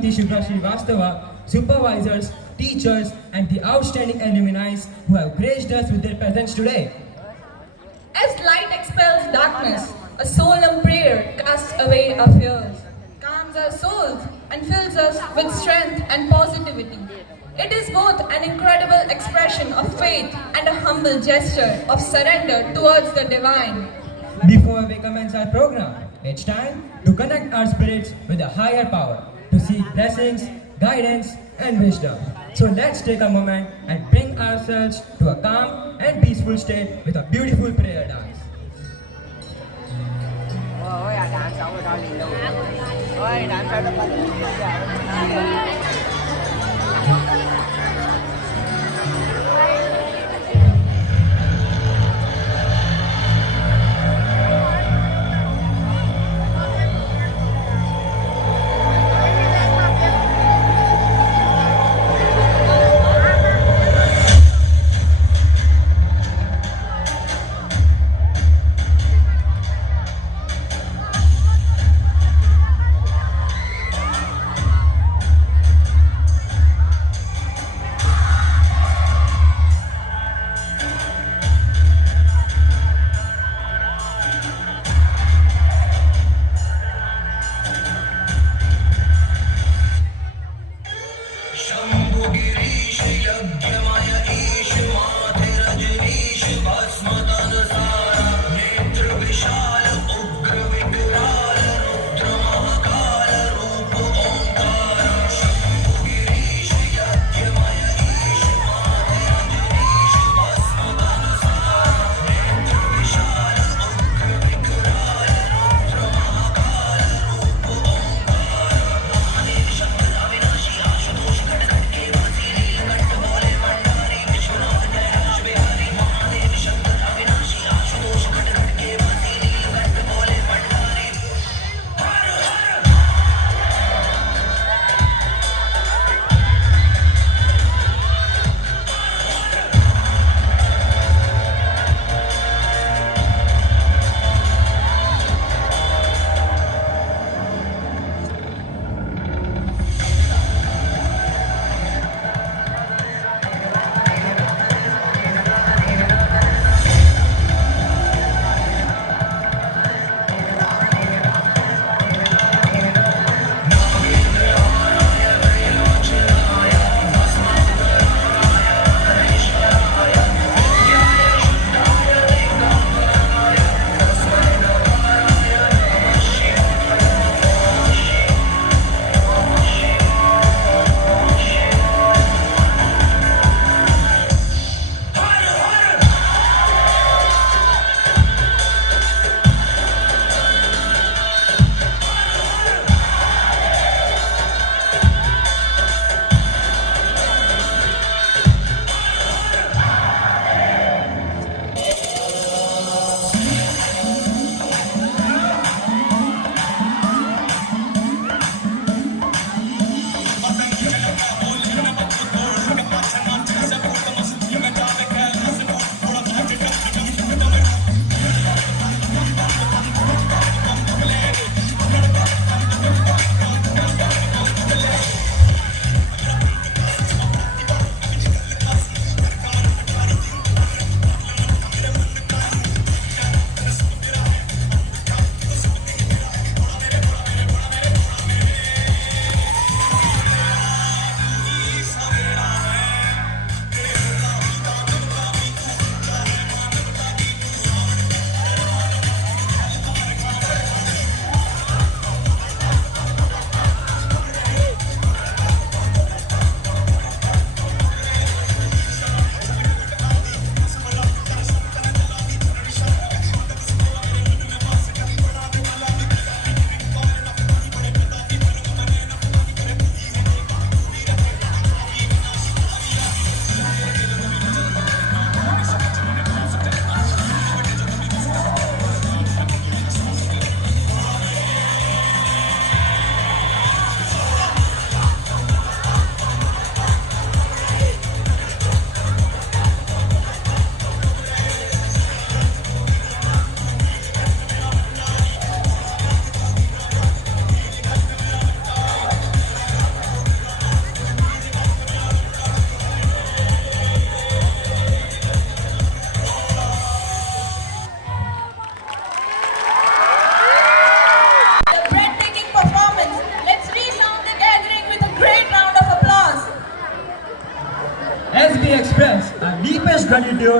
Srimati Shubhra Srivastava, supervisors, teachers, and the outstanding alumni who have graced us with their presence today. As light expels darkness, a solemn prayer casts away our fears, calms our souls, and fills us with strength and positivity. It is both an incredible expression of faith and a humble gesture of surrender towards the divine. Before we commence our program, it's time to connect our spirits with a higher power, to seek blessings, guidance, and wisdom. So let's take a moment and bring ourselves to a calm and peaceful state with a beautiful prayer dance. Ôi, đạn xong rồi đó liền luôn. Ôi, đạn sao nó bắn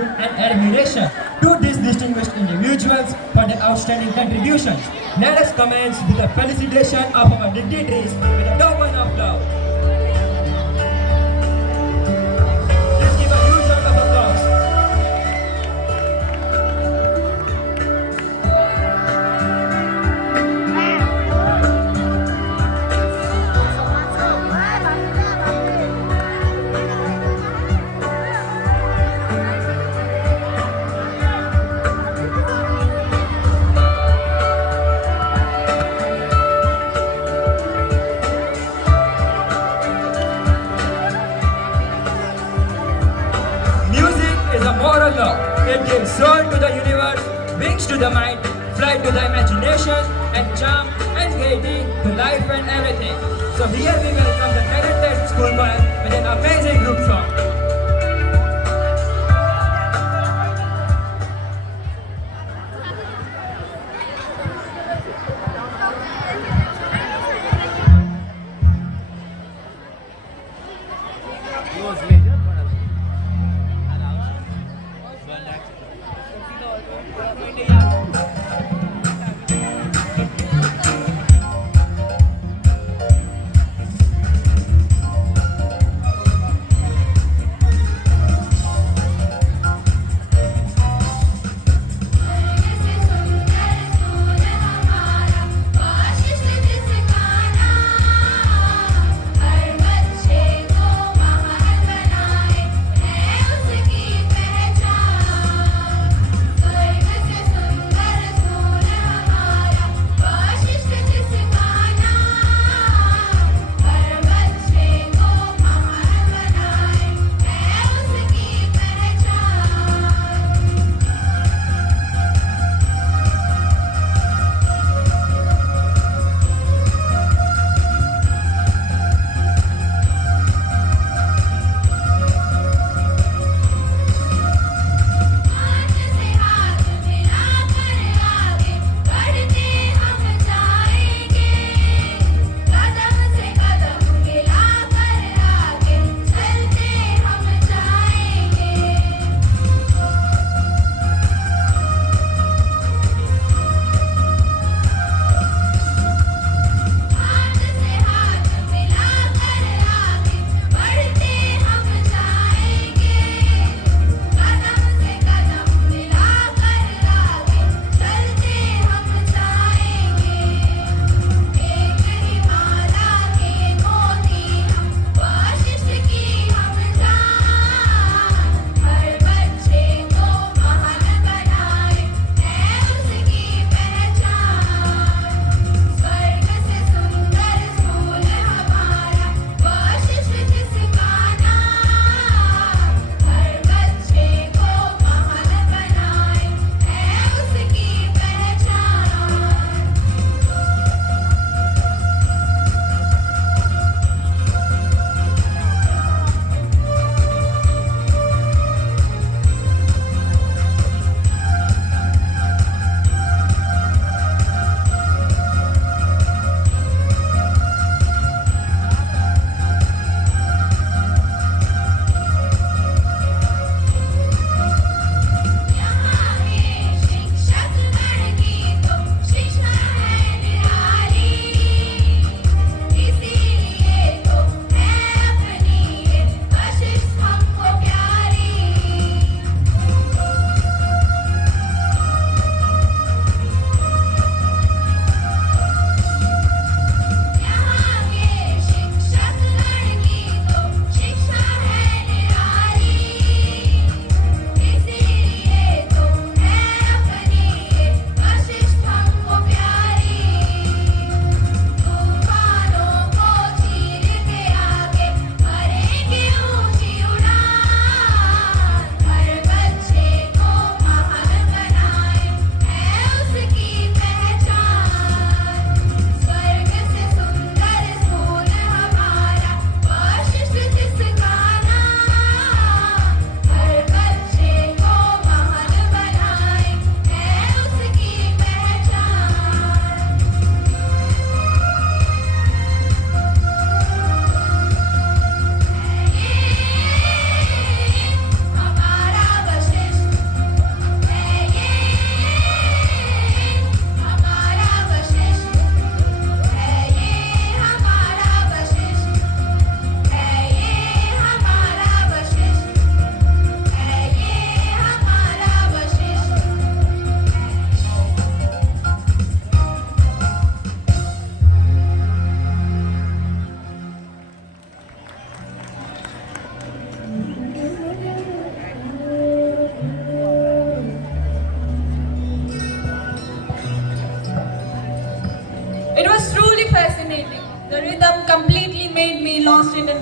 gratitude and admiration to these distinguished individuals for their outstanding contributions. Let us commence with the felicitation of our dignitaries with a token of love. Let's give a huge round of applause. Music is a moral law. It gives soul to the universe, wings to the mind, flight to the imagination, and charm and gaiety to life and everything. So here we welcome the talented school choir with an amazing group song.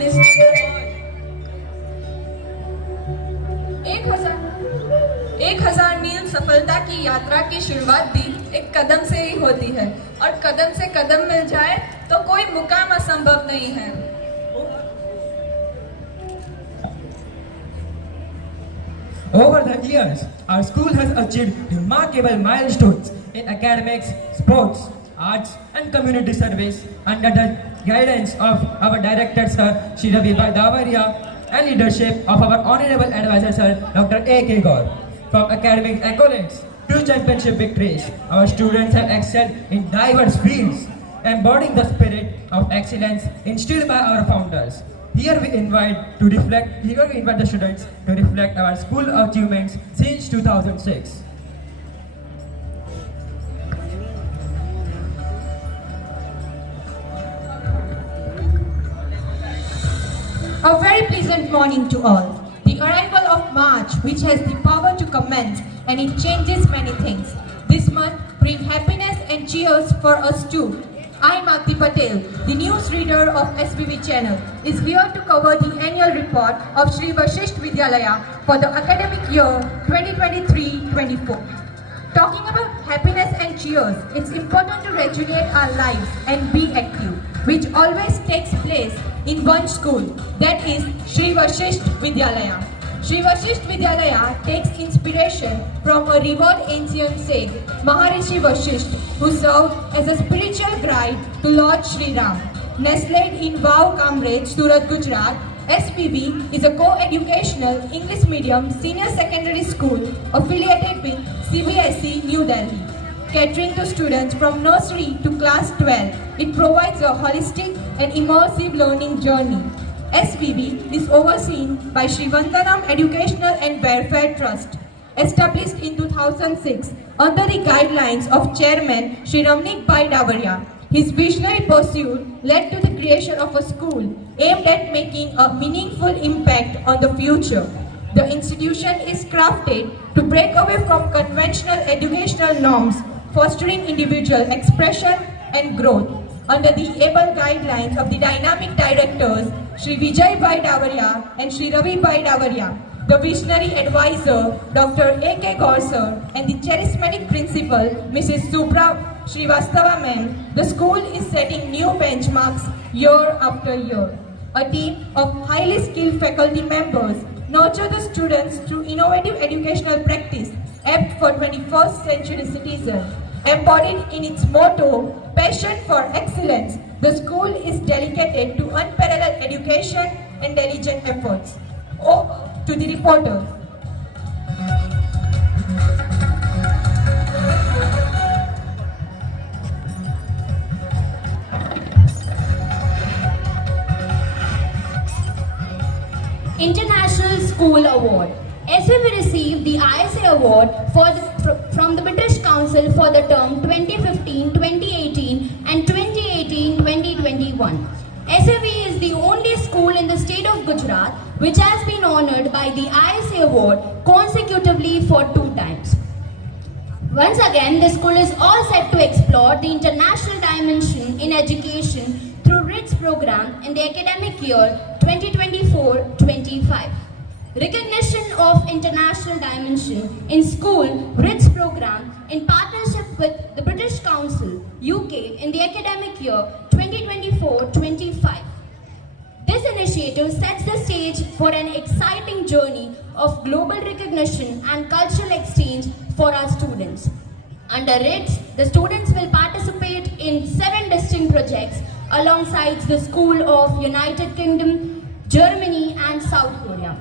service to all. 1000 मील सफलता की यात्रा की शुरुआत भी एक कदम से ही होती है और कदम से कदम मिल जाए तो कोई मुकाम असंभव नहीं है. Over the years, our school has achieved remarkable milestones in academics, sports, arts and community service under the guidance of our director Sir Shri Ravi Bhai Davaria and leadership of our honorable advisor Sir Dr. A.K. Gaur. From academic accolades to championship victories, our students have excelled in diverse fields, embodying the spirit of excellence instilled by our founders. Here we invite the students to reflect our school achievements since 2006. A very pleasant morning to all. The arrival of March, which has the power to commence, and it changes many things. This month brings happiness and cheers for us too. I, Makti Patel, the news reader of SBV channel, is here to cover the annual report of Sri Vashisht Vidyalaya for the academic year 2023-24. Talking about happiness and cheers, it's important to rejuvenate our lives and be active, which always takes place in one school, that is Sri Vashisht Vidyalaya. Sri Vashisht Vidyalaya takes inspiration from a revered ancient sage, Maharishi Vashisht, who served as a spiritual guide to Lord Sri Ram. Nestled in Vav Kamraj, Surat, Gujarat, SPV is a co-educational English medium senior secondary school affiliated with CBSE New Delhi. Catering to students from nursery to class 12, it provides a holistic and immersive learning journey. SVB is overseen by Sri Vandanam Educational and Welfare Trust, established in 2006 under the guidelines of Chairman Sri Ramnik Bhai Davaria. His visionary pursuit led to the creation of a school aimed at making a meaningful impact on the future. The institution is crafted to break away from conventional educational norms, fostering individual expression and growth. Under the able guidelines of the dynamic directors, Sri Vijay Bhai Davaria and Sri Ravi Bhai Davaria, the visionary advisor, Dr. A.K. Gaur sir, and the charismatic principal, Mrs. Subra Srivastava ma'am, the school is setting new benchmarks year after year. A team of highly skilled faculty members nurture the students through innovative educational practice, apt for 21st century citizens. Embodied in its motto, passion for excellence, the school is dedicated to unparalleled education and diligent efforts. Over to the reporter. International School Award. SVV received the ISA Award from the British Council for the term 2015-2018 and 2018-2021. SVV is the only school in the state of Gujarat which has been honoured by the ISA Award consecutively for 2 times. Once again, the school is all set to explore the international dimension in education through RITS program in the academic year 2024-25. Recognition of international dimension in school RITS program in partnership with the British Council, UK in the academic year 2024-25. This initiative sets the stage for an exciting journey of global recognition and cultural exchange for our students. Under RITS, the students will participate in 7 distinct projects alongside the School of United Kingdom, Germany and South Korea.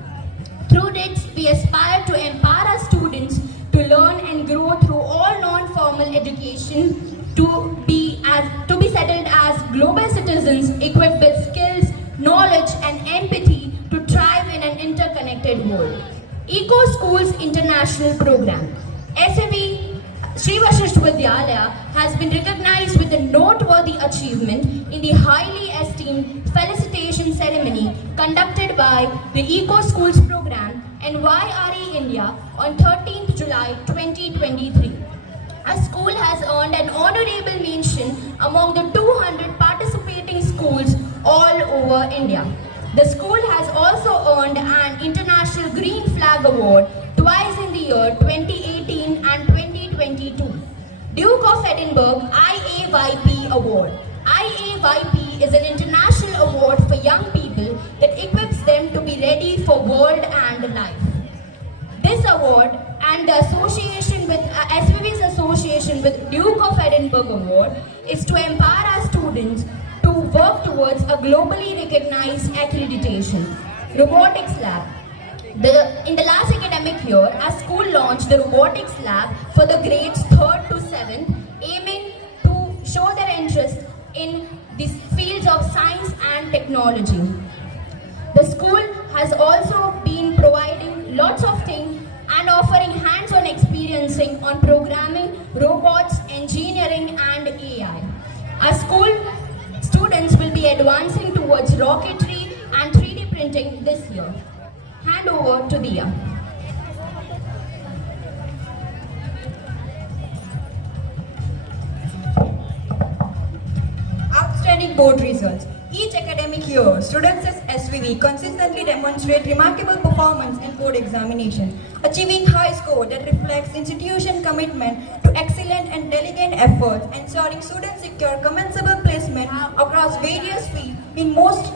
Through RITS, we aspire to empower our students to learn and grow through all non-formal education to be settled as global citizens equipped with skills, knowledge and empathy to thrive in an interconnected world. Eco Schools International Program. SAV Sri Vashisht Vidyalaya has been recognized with a noteworthy achievement in the highly esteemed felicitation ceremony conducted by the Eco Schools Program and YRE India on 13th July 2023. Our school has earned an honorable mention among the 200 participating schools all over India. The school has also earned an International Green Flag Award twice in the year 2018 and 2022. Duke of Edinburgh IAYP Award. IAYP is an international award for young people that equips them to be ready for world and life. This award and the association with SVV's association with Duke of Edinburgh Award is to empower our students to work towards a globally recognized accreditation. Robotics Lab. In the last academic year, our school launched the Robotics Lab for the grades 3rd to 7th, aiming to show their interest in the fields of science and technology. The school has also been providing lots of things and offering hands-on experiencing on programming, robots, engineering and AI. Our school students will be advancing towards rocketry and 3D printing this year. Hand over to Dia. Outstanding board results. Each academic year, students at SVV consistently demonstrate remarkable performance in board examination, achieving high score that reflects institution commitment to excellent and diligent efforts, ensuring students secure commensable placement across various fields in most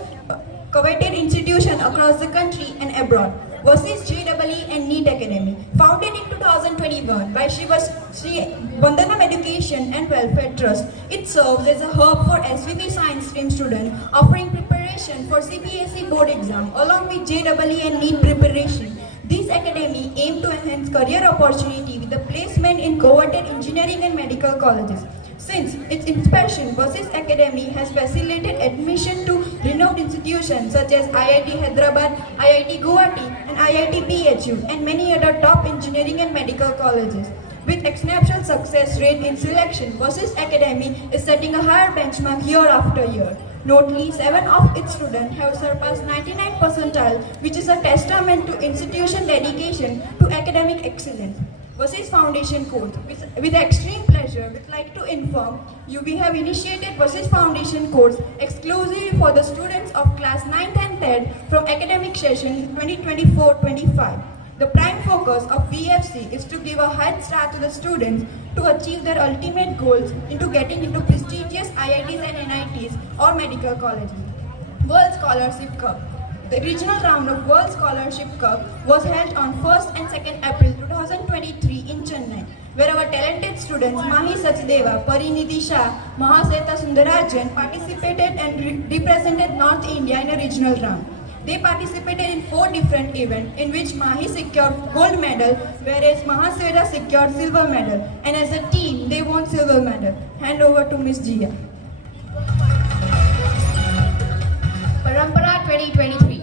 coveted institutions across the country and abroad. Versus JEE and NEET Academy, founded in 2021 by Shri Vandanam Education and Welfare Trust. It serves as a hub for SVP science stream students, offering preparation for CBSE board exam along with JEE and NEET preparation. This academy aims to enhance career opportunity with the placement in coveted engineering and medical colleges. Since its inception, Versus Academy has facilitated admission to renowned institutions such as IIT Hyderabad, IIT Guwahati, and IIT BHU, and many other top engineering and medical colleges. With exceptional success rate in selection, Versus Academy is setting a higher benchmark year after year. Notably, 7 of its students have surpassed 99 percentile, which is a testament to institution dedication to academic excellence. Versus Foundation course. With extreme pleasure, we'd like to inform you we have initiated Versus Foundation course exclusively for the students of class 9th and 10th from academic session 2024-25. The prime focus of VFC is to give a head start to the students to achieve their ultimate goals into getting into prestigious IITs and NITs or medical colleges. World Scholarship Cup. The regional round of World Scholarship Cup was held on 1st and 2nd April 2023 in Chennai, where our talented students Mahi Sachdeva, Parinidhi Shah, Mahaseta Sundarajan participated and represented North India in a regional round. They participated in 4 different events in which Mahi secured gold medal, whereas Mahasweta secured silver medal, and as a team they won silver medal. Hand over to Miss Jia. Parampara 2023.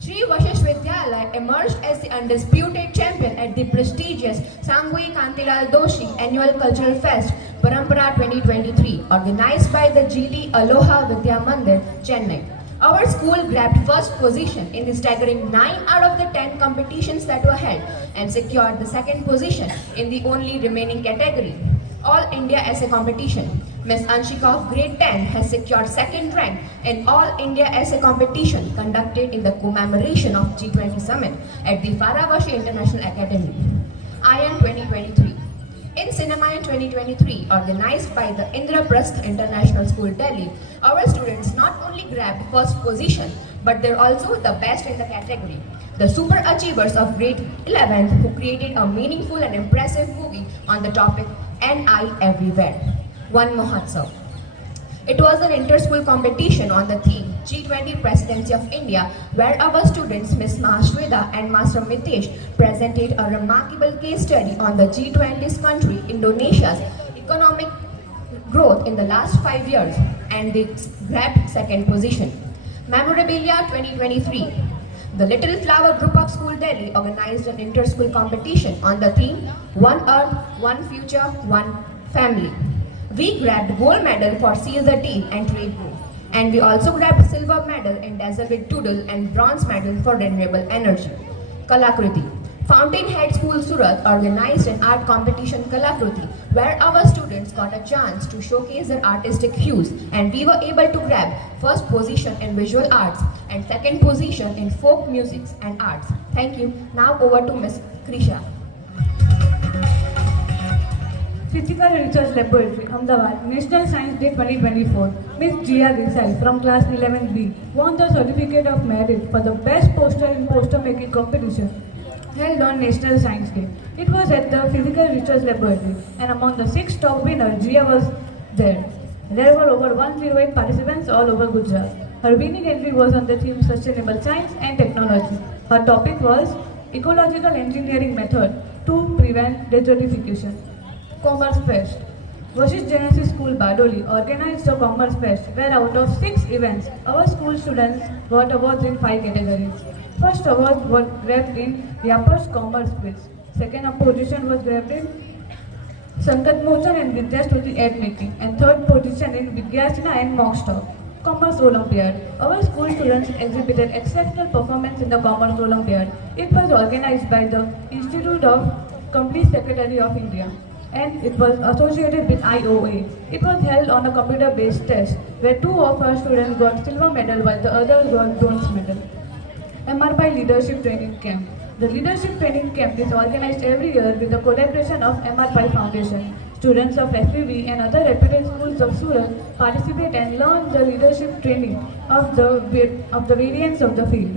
Shri Vashish Vidyalaya emerged as the undisputed champion at the prestigious Sangui Kantilal Doshi Annual Cultural Fest Parampara 2023, organized by the GT Aloha Vidya Mandir, Chennai. Our school grabbed first position in the staggering 9 out of the 10 competitions that were held and secured the second position in the only remaining category, All India Essay Competition. Ms. Anshika of grade 10 has secured second rank in All India Essay Competition conducted in the commemoration of G20 Summit at the Faravashi International Academy. IIM 2023. In Cinema 2023, organized by the Indraprastha International School, Delhi, our students not only grabbed first position, but they're also the best in the category. The super achievers of grade 11 who created a meaningful and impressive movie on the topic NI Everywhere. One Mahotsav. It was an inter-school competition on the theme G20 Presidency of India, where our students Ms. Mahashweta and Master Mitesh presented a remarkable case study on the G20's country Indonesia's economic growth in the last 5 years, and they grabbed second position. Memorabilia 2023. The Little Flower Group of School Delhi organized an inter-school competition on the theme One Earth, One Future, One Family. We grabbed gold medal for Seal the Team and Trade Group, and we also grabbed silver medal in Desert with Doodle and bronze medal for renewable energy. Kalakriti. Fountainhead School Surat organized an art competition Kalakruti, where our students got a chance to showcase their artistic hues, and we were able to grab first position in visual arts and second position in folk music and arts. Thank you. Now over to Ms. Krisha. Physical Research Laboratory, Ahmedabad, National Science Day 2024. Ms. Jia Desai from class 11B won the certificate of merit for the best poster in poster making competition held on National Science Day. It was at the Physical Research Laboratory, and among the 6 top winners, Jia was there. There were over 108 participants all over Gujarat. Her winning entry was on the theme Sustainable Science and Technology. Her topic was Ecological Engineering Method to Prevent Desertification. Commerce Fest. Vashisth Genesis School Badoli organized the Commerce Fest, where out of 6 events, our school students got awards in 5 categories. First award was grabbed in Vyapa's Commerce Quiz. Second position was grabbed in Sankat Mochan and Vidya Stuti Ad Making, and third position in Vidyarchana and Mock Stock. Commerce Olympiad. Our school students exhibited exceptional performance in the Commerce Olympiad. It was organized by the Institute of Company Secretary of India, and it was associated with IOA. It was held on a computer-based test, where 2 of our students got silver medal while the others got bronze medal. MRPI Leadership Training Camp. The Leadership Training Camp is organized every year with the collaboration of MRPI Foundation. Students of FPV and other reputed schools of Surat participate and learn the leadership training of the variants of the field.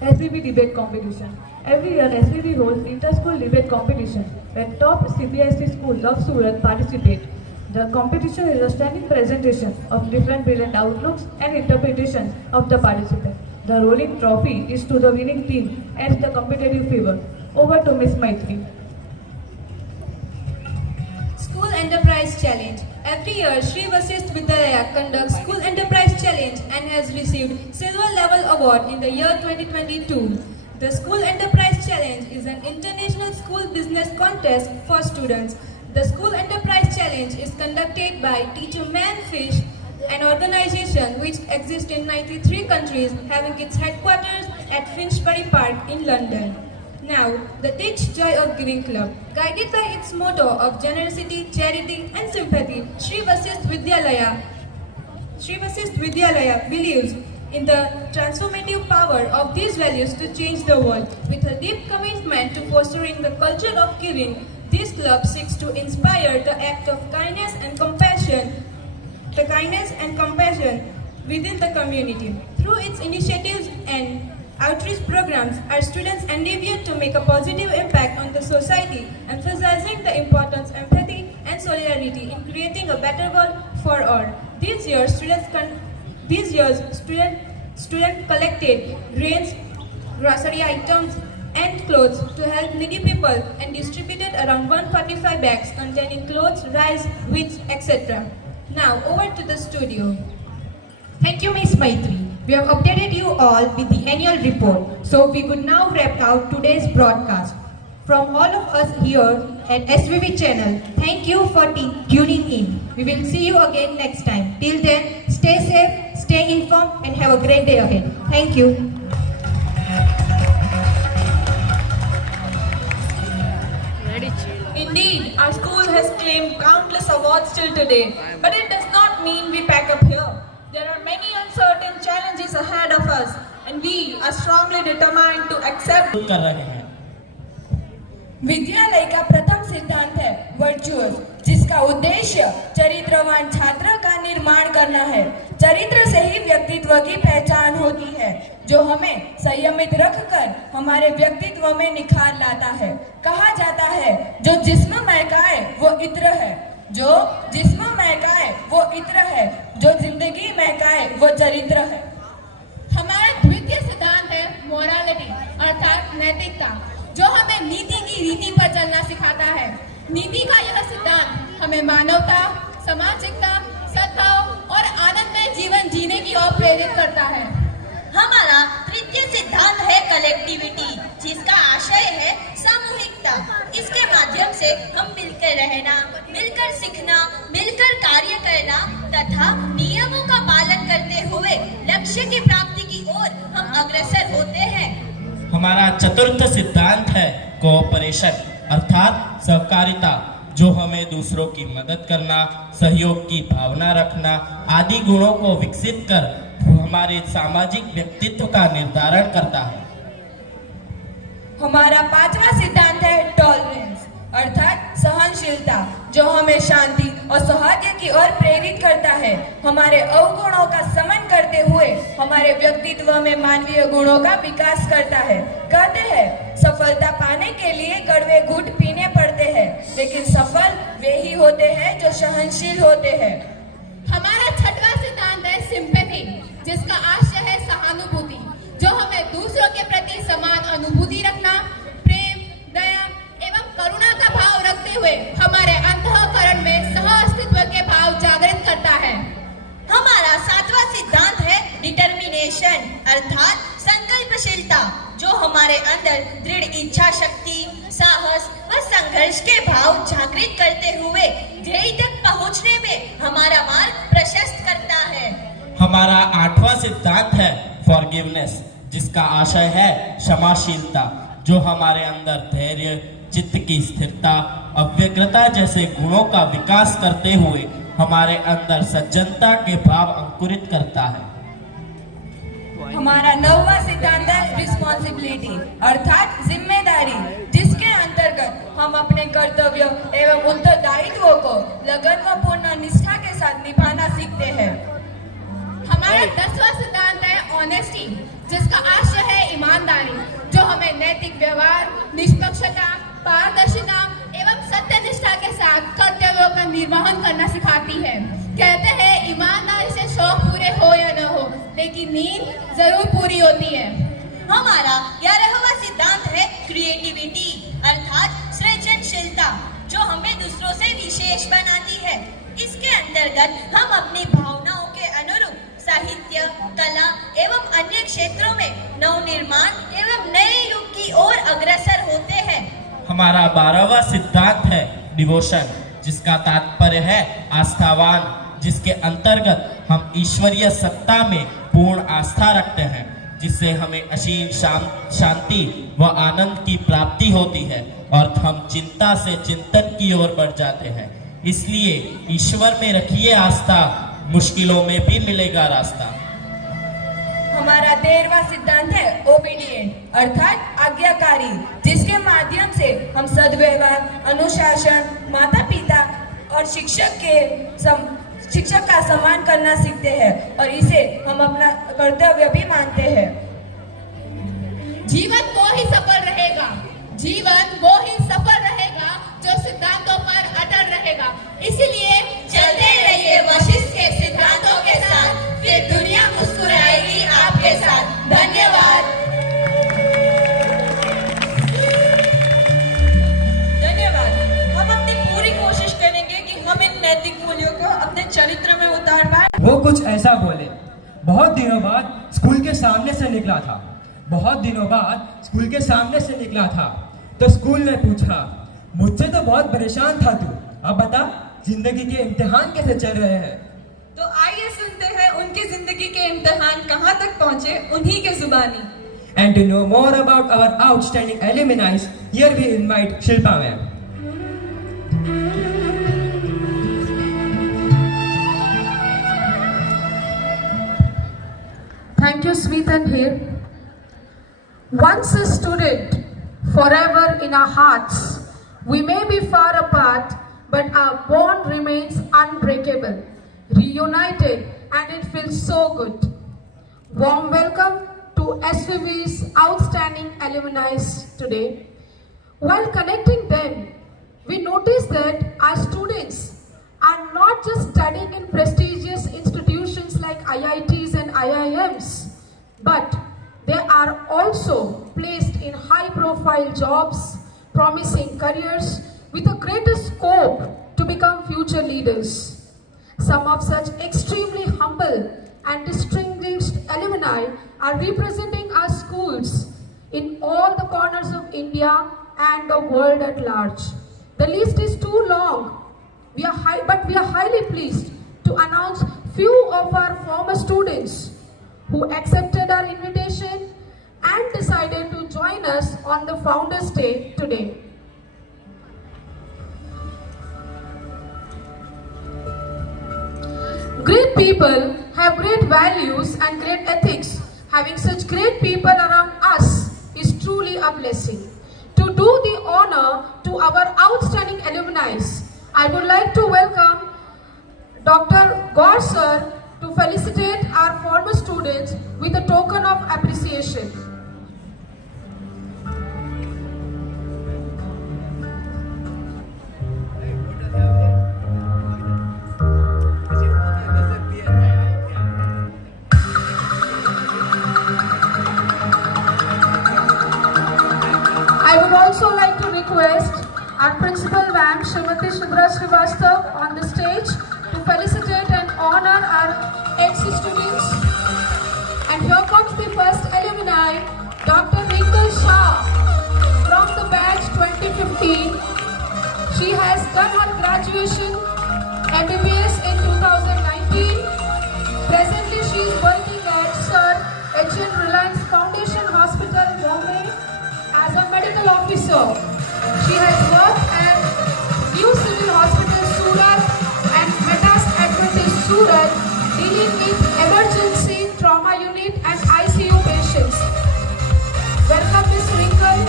SPV Debate Competition. Every year, SPV holds inter-school debate competition, where top CBSE schools of Surat participate. The competition is a standing presentation of different brilliant outlooks and interpretations of the participants. The rolling trophy is to the winning team as the competitive fever. Over to Ms. Maitri. School Enterprise Challenge. Every year, Sri Vasisth Vidyalaya conducts School Enterprise Challenge and has received Silver Level Award in the year 2022. The School Enterprise Challenge is an international school business contest for students. The School Enterprise Challenge is conducted by Teacher Man Fish, an organization which exists in 93 countries, having its headquarters at Finsbury Park in London. Now, the Teach Joy of Giving Club, guided by its motto of generosity, charity and sympathy, Sri Vasisth Vidyalaya believes in the transformative power of these values to change the world. With a deep commitment to fostering the culture of giving, this club seeks to inspire the act of kindness and compassion within the community. Through its initiatives and outreach programs, our students endeavor to make a positive impact on the society, emphasizing the importance of empathy and solidarity in creating a better world for all. This year, students collected grains, grocery items, and clothes to help needy people and distributed around 145 bags containing clothes, rice, wheat, etc. Now, over to the studio. Thank you, Ms. Maitri. We have updated you all with the annual report, so we would now wrap out today's broadcast. From all of us here at SVV channel, thank you for tuning in. We will see you again next time. Till then, stay safe, stay informed, and have a great day ahead. Thank you. Indeed, our school has claimed countless awards till today, but it does not mean we pack up here. There are many uncertain challenges ahead of us, and we are strongly determined to accept. विद्यालय का प्रथम सिद्धांत है virtuous, जिसका उद्देश्य चरित्रवान छात्र का निर्माण करना है। चरित्र से ही व्यक्तित्व की पहचान होती है, जो हमें संयमित रखकर हमारे व्यक्तित्व में निखार लाता है। कहा जाता है, जो जिस्म महकाए वो इत्र है, जो जिस्म महकाए वो इत्र है, जो जिंदगी महकाए वो चरित्र है। हमारा द्वितीय सिद्धांत है मोरालिटी, अर्थात नैतिकता, जो हमें नीति की रीति पर चलना सिखाता है। नीति का यह सिद्धांत हमें मानवता, सामाजिकता, सद्भाव और आनंदमय जीवन जीने की ओर प्रेरित करता है। हमारा तृतीय सिद्धांत है कलेक्टिविटी, जिसका आशय है सामूहिकता। इसके माध्यम से हम मिलकर रहना, मिलकर सीखना, मिलकर कार्य करना तथा नियमों का पालन करते हुए लक्ष्य की प्राप्ति की ओर हम अग्रसर होते हैं। हमारा चतुर्थ सिद्धांत है कोऑपरेशन अर्थात सहकारिता, जो हमें दूसरों की मदद करना, सहयोग की भावना रखना आदि गुणों को विकसित कर हमारे सामाजिक व्यक्तित्व का निर्धारण करता है। हमारा पांचवा सिद्धांत है टॉलरेंस अर्थात सहनशीलता, जो हमें शांति और सौहार्द की ओर प्रेरित करता है। हमारे अवगुणों का समन करते हुए हमारे व्यक्तित्व में मानवीय गुणों का विकास करता है। कहते हैं सफलता पाने के लिए कड़वे घूंट पीने पड़ते हैं, लेकिन सफल वे ही होते हैं जो सहनशील होते हैं। हमारा छठवां सिद्धांत है सिंपैथी, जिसका आशय है सहानुभूति, जो हमें दूसरों के प्रति समान अनुभूति रखना, प्रेम, दया एवं करुणा का भाव रखते हुए हमारे अंतःकरण में सह अस्तित्व के भाव जागृत करता है। हमारा सातवां सिद्धांत है डिटर्मिनेशन अर्थात संकल्पशीलता, जो हमारे अंदर दृढ़ इच्छा शक्ति, साहस व संघर्ष के भाव जागृत करते हुए ध्येय तक पहुंचने में हमारा मार्ग प्रशस्त करता है। हमारा आठवां सिद्धांत है फॉरगिवनेस, जिसका आशय है क्षमाशीलता, जो हमारे अंदर धैर्य, चित्त की स्थिरता, अव्यग्रता जैसे गुणों का विकास करते हुए हमारे अंदर सज्जनता के भाव अंकुरित करता है। हमारा नौवां सिद्धांत है रिस्पॉन्सिबिलिटी अर्थात जिम्मेदारी, जिसके अंतर्गत हम अपने कर्तव्य एवं उत्तरदायित्वों को लगन व पूर्ण निष्ठा के साथ निभाना सीखते हैं। हमारा 10वां सिद्धांत है ऑनेस्टी, जिसका आशय है ईमानदारी, जो हमें नैतिक व्यवहार, निष्पक्षता, पारदर्शिता एवं सत्यनिष्ठा के साथ कर्तव्यों का निर्वहन करना सिखाती है। कहते हैं ईमानदारी से शौक पूरे हो या न हो, लेकिन नींद जरूर पूरी होती है। हमारा 11वां सिद्धांत है क्रिएटिविटी अर्थात सृजनशीलता, जो हमें दूसरों से विशेष बनाती है। इसके अंतर्गत हम अपनी भावनाओं के अनुरूप साहित्य, कला एवं अन्य क्षेत्रों में नवनिर्माण एवं नए युग की ओर अग्रसर होते हैं। हमारा 12वां सिद्धांत है डिवोशन, जिसका तात्पर्य है आस्थावान, जिसके अंतर्गत हम ईश्वरीय सत्ता में पूर्ण आस्था रखते हैं, जिससे हमें असीम शांति व आनंद की प्राप्ति होती है और हम चिंता से चिंतन की ओर बढ़ जाते हैं। इसलिए ईश्वर में रखिए आस्था, मुश्किलों में भी मिलेगा रास्ता। हमारा 13वां सिद्धांत है ओबीडिएंट अर्थात आज्ञाकारी, जिसके माध्यम से हम सद्व्यवहार, अनुशासन, माता पिता और शिक्षक का सम्मान करना सीखते हैं और इसे हम अपना कर्तव्य भी मानते हैं। जीवन वो ही सफल रहेगा, जीवन वो ही सफल रहेगा जो सिद्धांतों पर अटल रहेगा। इसलिए चलते रहिए वशिष्ठ के सिद्धांतों के साथ, फिर दुनिया मुस्कुराएगी आपके साथ। धन्यवाद। धन्यवाद। हम अपनी पूरी कोशिश करेंगे कि हम इन नैतिक मूल्यों को अपने चरित्र में उतार पाए। वो कुछ ऐसा बोले। बहुत दिनों बाद स्कूल के सामने से निकला था, तो स्कूल ने पूछा, मुझसे तो बहुत परेशान था तू, अब बता जिंदगी के इम्तिहान कैसे चल रहे हैं। तो आइए सुनते हैं उनकी जिंदगी के इम्तिहान कहाँ तक पहुँचे, उन्हीं के जुबानी। And to know more about our outstanding alumni, here we invite Shilpa ma'am. Thank you, Smith and here. Once a student, forever in our hearts. We may be far apart, but our bond remains unbreakable, reunited, and it feels so good. Warm welcome to SVV's outstanding alumni today. While connecting them, we noticed that our students are not just studying in prestigious institutions like IITs and IIMs, but they are also placed in high-profile jobs, promising careers with a greater scope to become future leaders. Some of such extremely humble and distinguished alumni are representing our schools in all the corners of India and the world at large. The list is too long, but we are highly pleased to announce few of our former students who accepted our invitation and decided to join us on the Founders Day today. Great people have great values and great ethics. Having such great people around us is truly a blessing. To do the honor to our outstanding alumni, I would like to welcome Dr. Gaur sir to felicitate our former students with a token of appreciation. I would also like to request our principal ma'am, Srimati Shubhra Srivastav, on the stage to felicitate and honor our ex students. And here comes the first alumni, Dr. Rinkle Shah from the batch 2015. She has done her graduation MBBS in 2019. Presently, she is working at Sir H.N. Reliance Foundation Hospital, Bombay, as a medical officer. She has worked at New Civil Hospital, Surat and Metas Adventist, Surat, dealing with emergency, trauma unit and ICU patients. Welcome, Ms. Rinkle.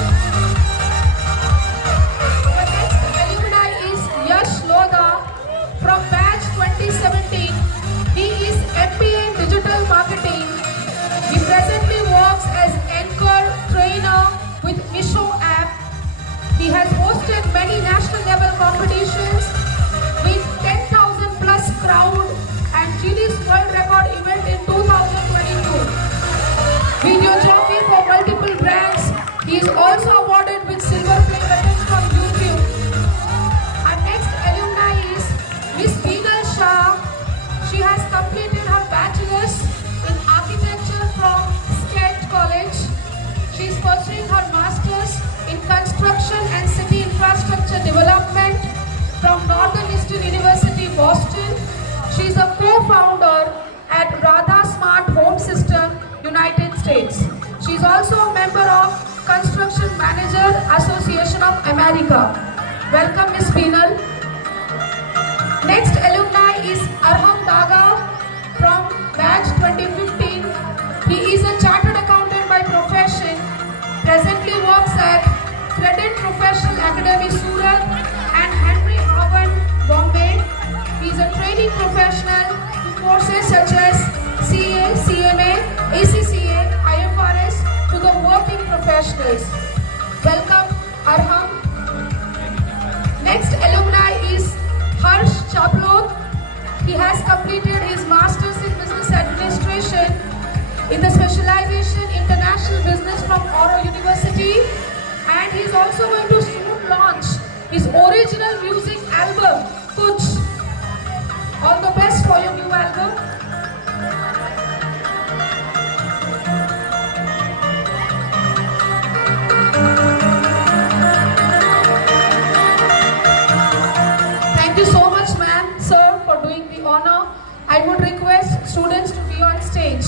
Our next alumni is Yash Lodha from batch 2017. He is MBA in Digital Marketing. He presently works as anchor trainer with Misho app. He has hosted many national level competitions with 10,000 plus crowd and Guinness World Record event in 2022. Video jockey for multiple brands. He is also awarded with silver play button from YouTube. Our next alumni is Miss Beenal Shah. She has completed her bachelor's in architecture from State College. She is pursuing her master's in construction and city infrastructure development from Northeastern University, Boston. She is a co-founder at Radha Smart Home System, United States. She is also a member of Construction Manager Association of America. Welcome, Ms. Beenal. Next alumni is Arham Daga from batch 2015. He is a chartered accountant by profession. Presently works at Credit Professional Academy, Surat and Henry Owen, Bombay. He is a training professional in courses such as CA, CMA, ACCA, IFRS to the working professionals. Welcome, Arham. Next alumni is Harsh Chaplot. He has completed his Master's in Business Administration in the specialization International Business from Oro University, and he is also going to soon launch his original music album, Kuch. All the best for your new album. Thank you so much, ma'am, sir, for doing the honor. I would request students to be on stage.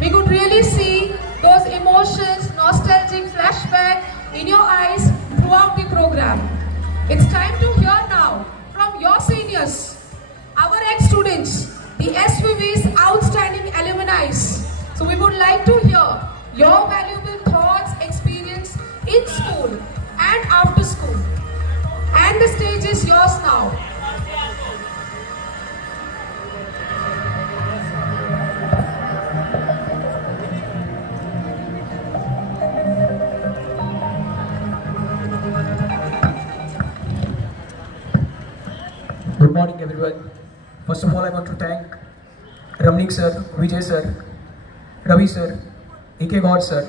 We could really see those emotions, nostalgic flashback in your eyes throughout the program. It's time to hear now from your seniors, our ex-students, the SVV's outstanding alumni. So we would like to hear your valuable thoughts, experience in school and after school. And the stage is yours now. Good morning, everyone. First of all, I want to thank Ramnik sir, Vijay sir, Ravi sir, A.K. Gaur sir,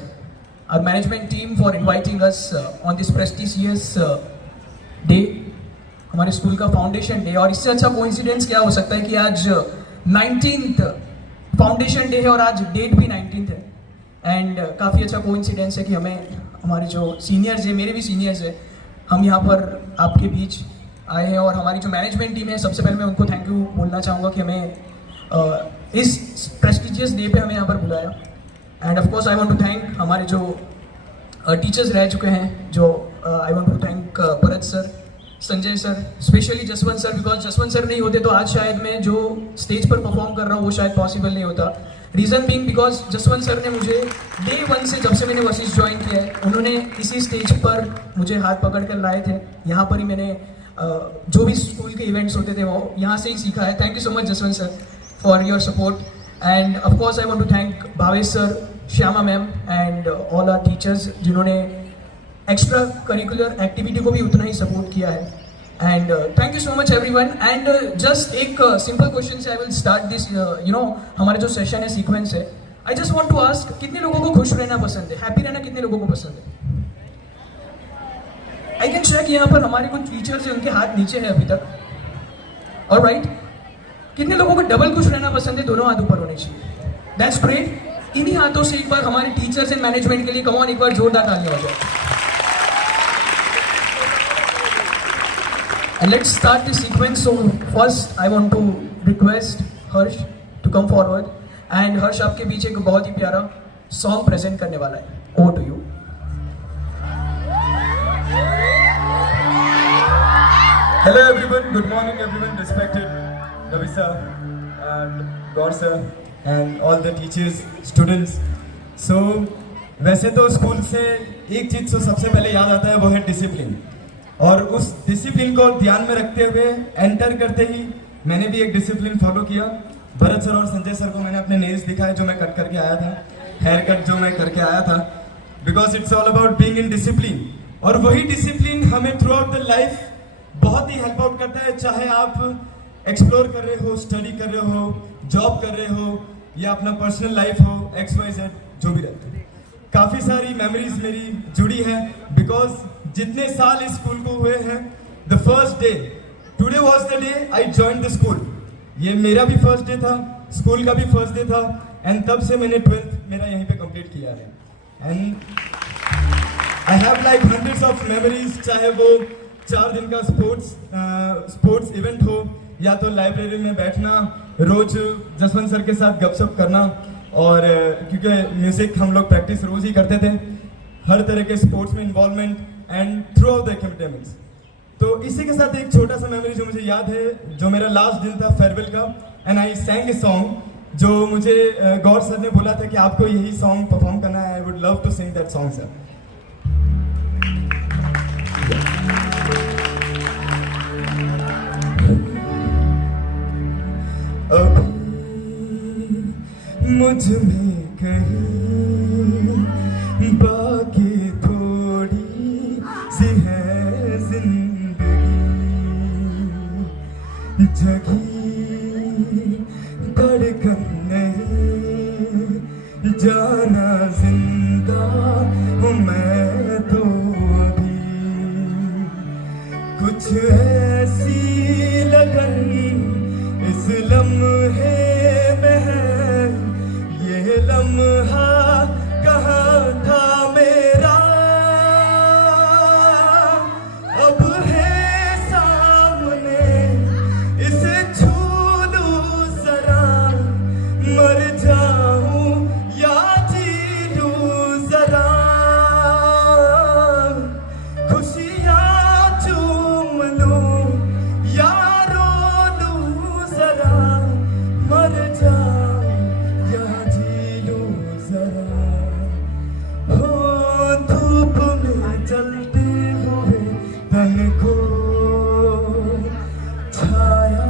our management team for inviting us on this prestigious day, हमारे school का foundation day. और इससे अच्छा coincidence क्या हो सकता है कि आज 19th फाउंडेशन डे है और आज डेट भी 19th है. एंड काफ़ी अच्छा कोइंसिडेंस है कि हमें हमारे जो सीनियर्स हैं, मेरे भी सीनियर्स हैं, हम यहाँ पर आपके बीच आए हैं. और हमारी जो मैनेजमेंट टीम है, सबसे पहले मैं उनको थैंक यू बोलना चाहूँगा कि हमें इस प्रेस्टिजियस डे पे हमें यहाँ पर बुलाया. And of course I want to thank हमारे जो टीचर्स रह चुके हैं, जो I want to thank Bharat sir, Sanjay sir, specially Jaswant sir, because Jaswant sir नहीं होते तो आज शायद मैं जो स्टेज पर परफॉर्म कर रहा हूँ वो शायद पॉसिबल नहीं होता. Reason being because Jaswant sir ने मुझे डे 1 से, जब से मैंने वर्सेस ज्वाइन किया है, उन्होंने इसी स्टेज पर मुझे हाथ पकड़ कर लाए थे. यहाँ पर ही मैंने जो भी स्कूल के इवेंट्स होते थे वो यहाँ से ही सीखा है. Thank you so much Jaswant sir for your support. And of course I want to thank Bhavesh sir, Shyama ma'am and all our teachers, जिन्होंने एक्स्ट्रा करिकुलर एक्टिविटी को भी उतना ही सपोर्ट किया है. And thank you so much everyone. And just एक simple question से I will start this, हमारा जो सेशन है, सीक्वेंस है. I just want to ask, कितने लोगों को खुश रहना पसंद है, हैप्पी रहना कितने लोगों को पसंद है? आई कैन चेक, यहाँ पर हमारे कुछ टीचर्स हैं, उनके हाथ नीचे है अभी तक. ऑलराइट, कितने लोगों को डबल खुश रहना पसंद है? दोनों हाथ ऊपर होने चाहिए. That's great. इन्हीं हाथों से एक बार हमारे टीचर्स एंड मैनेजमेंट के लिए कम ऑन, एक बार जोरदार तालियां हो जाए. And let's start the sequence. So first I want to request Harsh to come forward. And Harsh आपके बीच एक बहुत ही प्यारा सॉन्ग प्रेजेंट करने वाला है. Over to you. Hello everyone, good morning everyone, respected Ravi sir and Gaur sir and all the teachers, students. So वैसे तो school से एक चीज़ तो सबसे पहले याद आता है, वो है डिसिप्लिन. और उस डिसिप्लिन को ध्यान में रखते हुए एंटर करते ही मैंने भी एक डिसिप्लिन फॉलो किया. भरत सर और संजय सर को मैंने अपने नेल्स दिखाए जो मैं कट करके आया था, हेयर कट जो मैं करके आया था, because it's all about being in discipline. और वही डिसिप्लिन हमें थ्रू आउट द लाइफ बहुत ही हेल्प आउट करता है, चाहे आप एक्सप्लोर कर रहे हो, स्टडी कर रहे हो, जॉब कर रहे हो, या अपना पर्सनल लाइफ हो, XYZ जो भी रहता है. काफ़ी सारी मेमोरीज मेरी जुड़ी है, बिकॉज जितने साल इस स्कूल को हुए हैं, the first day, today was the day I joined the school. ये मेरा भी फर्स्ट डे था, स्कूल का भी फर्स्ट डे था, एंड तब से मैंने 12th मेरा यहीं पे कंप्लीट किया है. And I have like hundreds of memories, चाहे वो 4 दिन का स्पोर्ट्स इवेंट हो, या तो लाइब्रेरी में बैठना, रोज जसवंत सर के साथ गपशप करना, और क्योंकि म्यूजिक हम लोग प्रैक्टिस रोज ही करते थे, हर तरह के स्पोर्ट्स में involvement and through out the academics. तो इसी के साथ एक छोटा सा मेमोरी जो मुझे याद है, जो मेरा लास्ट दिन था फेयरवेल का, एंड आई सैंग ए सॉन्ग जो मुझे गौर सर ने बोला था कि आपको यही सॉन्ग परफॉर्म करना है. I would love to sing that song sir. मुझ में कहीं बाकी थोड़ी सी है जिंदगी, जगी धड़कन नहीं, जाना जिंदा हूँ मैं तो अभी. कुछ ऐसी लगन इस लम्हे में है, ये लम्हा कहाँ था मेरा, अब है सामने, इसे छू लूं जरा, मर जाऊं या जी लूं जरा, खुशियाँ चूम लूं या रो लूं जरा, मर जाऊं या जी लूं जरा. हो धूप में जलते हुए तन को छाया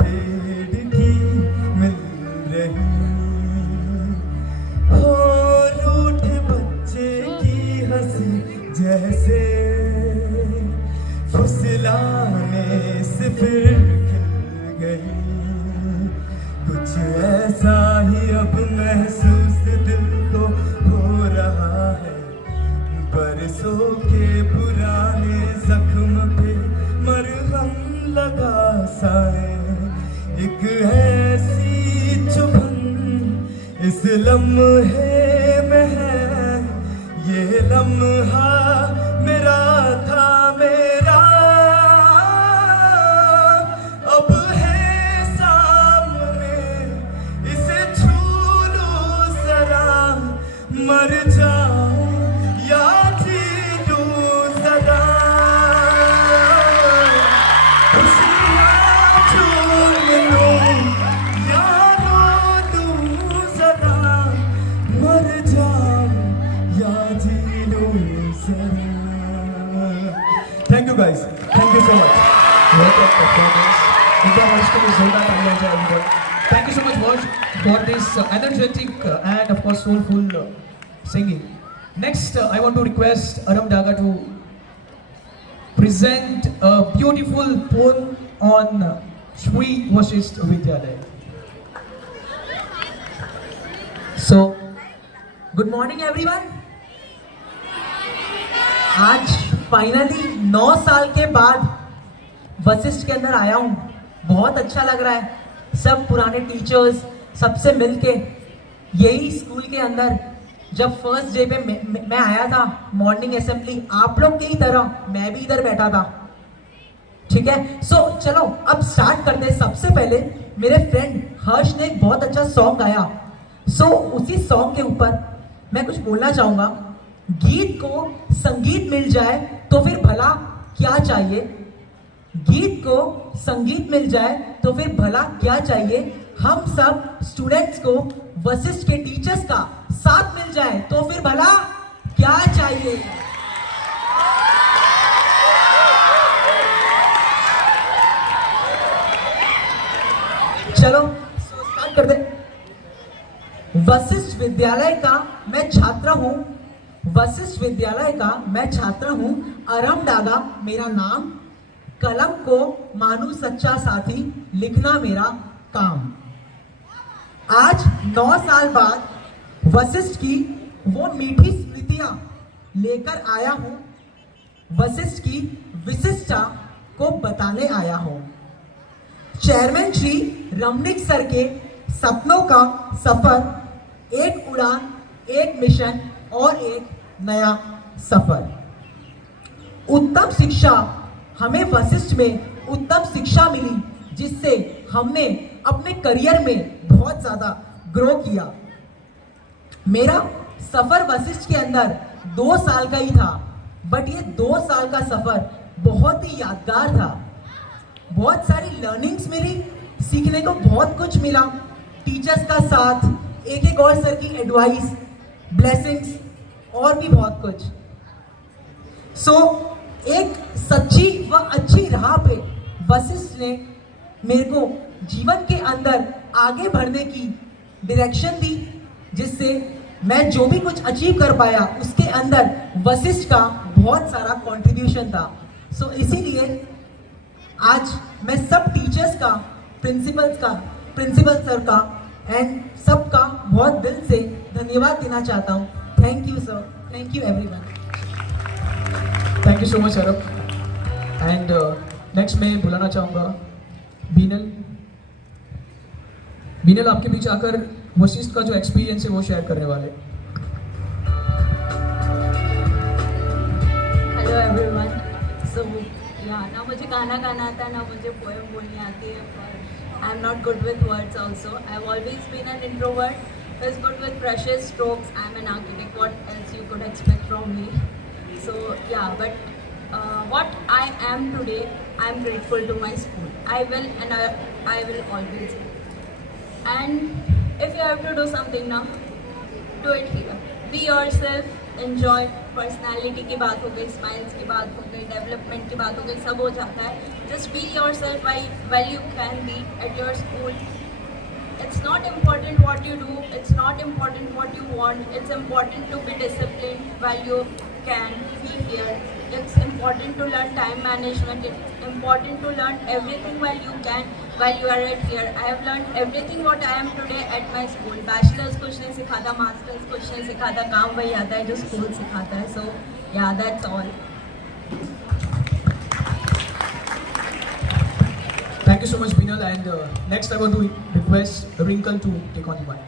पेड़ की मिल रही, हो रूठे बच्चे की हंसी जैसे फुसलाने से फिर खिल गई. कुछ ऐसा ही अब महसूस दिल को हो रहा है, बरसों के पुराने जख्म पे मरहम लगा सा है. एक ऐसी चुभन इस लम्हे में है, ये लम्हा मेरा था मेरा, अब है सामने, इसे छू लूं जरा, What a performance. India University is Zoda Talyancha, everyone. Thank you so much, Vash, for this energetic and of course soulful singing. Next, I want to request Aram Daga to present a beautiful poem on Shri Vasisht Vidyalaya. So, good morning everyone. आज finally 9 साल के बाद वशिष्ठ के अंदर आया हूँ. बहुत अच्छा लग रहा है. सब पुराने टीचर्स सबसे मिलके यही स्कूल के अंदर जब फर्स्ट डे पे मैं आया था मॉर्निंग असेंबली, आप लोग की ही तरह मैं भी इधर बैठा था. ठीक है, सो चलो अब स्टार्ट करते हैं. सबसे पहले मेरे फ्रेंड हर्ष ने एक बहुत अच्छा सॉन्ग गाया. सो उसी सॉन्ग के ऊपर मैं कुछ बोलना चाहूंगा. गीत को संगीत मिल जाए तो फिर भला क्या चाहिए. गीत को संगीत मिल जाए तो फिर भला क्या चाहिए. हम सब स्टूडेंट्स को वशिष्ठ के टीचर्स का साथ मिल जाए तो फिर भला क्या चाहिए. चलो स्टार्ट कर दे. वशिष्ठ विद्यालय का मैं छात्र हूँ. वशिष्ठ विद्यालय का मैं छात्र हूँ. अरम डागा मेरा नाम. कलम को मानू सच्चा साथी, लिखना मेरा काम. आज 9 साल बाद वशिष्ठ की वो मीठी स्मृतियां लेकर आया हूँ. वशिष्ठ की विशिष्टता को बताने आया हूँ. चेयरमैन श्री रमनिक सर के सपनों का सफर, एक उड़ान, एक मिशन और एक नया सफर. उत्तम शिक्षा, हमें वशिष्ठ में उत्तम शिक्षा मिली जिससे हमने अपने करियर में बहुत ज्यादा ग्रो किया. मेरा सफर वशिष्ठ के अंदर 2 साल का ही था, बट ये 2 साल का सफर बहुत ही यादगार था. बहुत सारी लर्निंग्स मिली, सीखने को बहुत कुछ मिला. टीचर्स का साथ, एक और सर की एडवाइस, ब्लेसिंग्स और भी बहुत कुछ. सो एक सच्ची व अच्छी राह पे वशिष्ठ ने मेरे को जीवन के अंदर आगे बढ़ने की डायरेक्शन दी, जिससे मैं जो भी कुछ अचीव कर पाया उसके अंदर वशिष्ठ का बहुत सारा कंट्रीब्यूशन था. सो इसीलिए आज मैं सब टीचर्स का, प्रिंसिपल सर का एंड सबका बहुत दिल से धन्यवाद देना चाहता हूँ. Thank you sir. Thank you everyone. Thank you so much Arab. And next मैं बुलाना चाहूँगा बीनल. बीनल आपके बीच आकर वशिष्ठ का जो एक्सपीरियंस है वो शेयर करने वाले. Hello everyone. सो ना मुझे गाना गाना आता है, ना मुझे पोएम बोलनी आती है. I am not good with words also. I have always been an introvert. I was good with brushes, strokes. I'm an architect. What else you could expect from me? So yeah, but what I am today, I'm grateful to my school. I will and I will always be. And if you have to do something now, do it here. Be yourself. Enjoy. Personality की बात हो गई, smiles की बात हो गई, development की बात हो गई, सब हो जाता है. Just be yourself while you can be at your school. It's not important what you do, it's not important what you want, it's important to be disciplined while you can be here. It's important to learn time management, it's important to learn everything while you can, while you are at here. I have learned everything what I am today at my school. Bachelor's कुछ नहीं सिखाता, master's कुछ नहीं सिखाता, काम वही आता है जो school सिखाता है. So yeah, that's all. Thank you so much, Binal. And next, I want to request Wrinkle to take on the mic.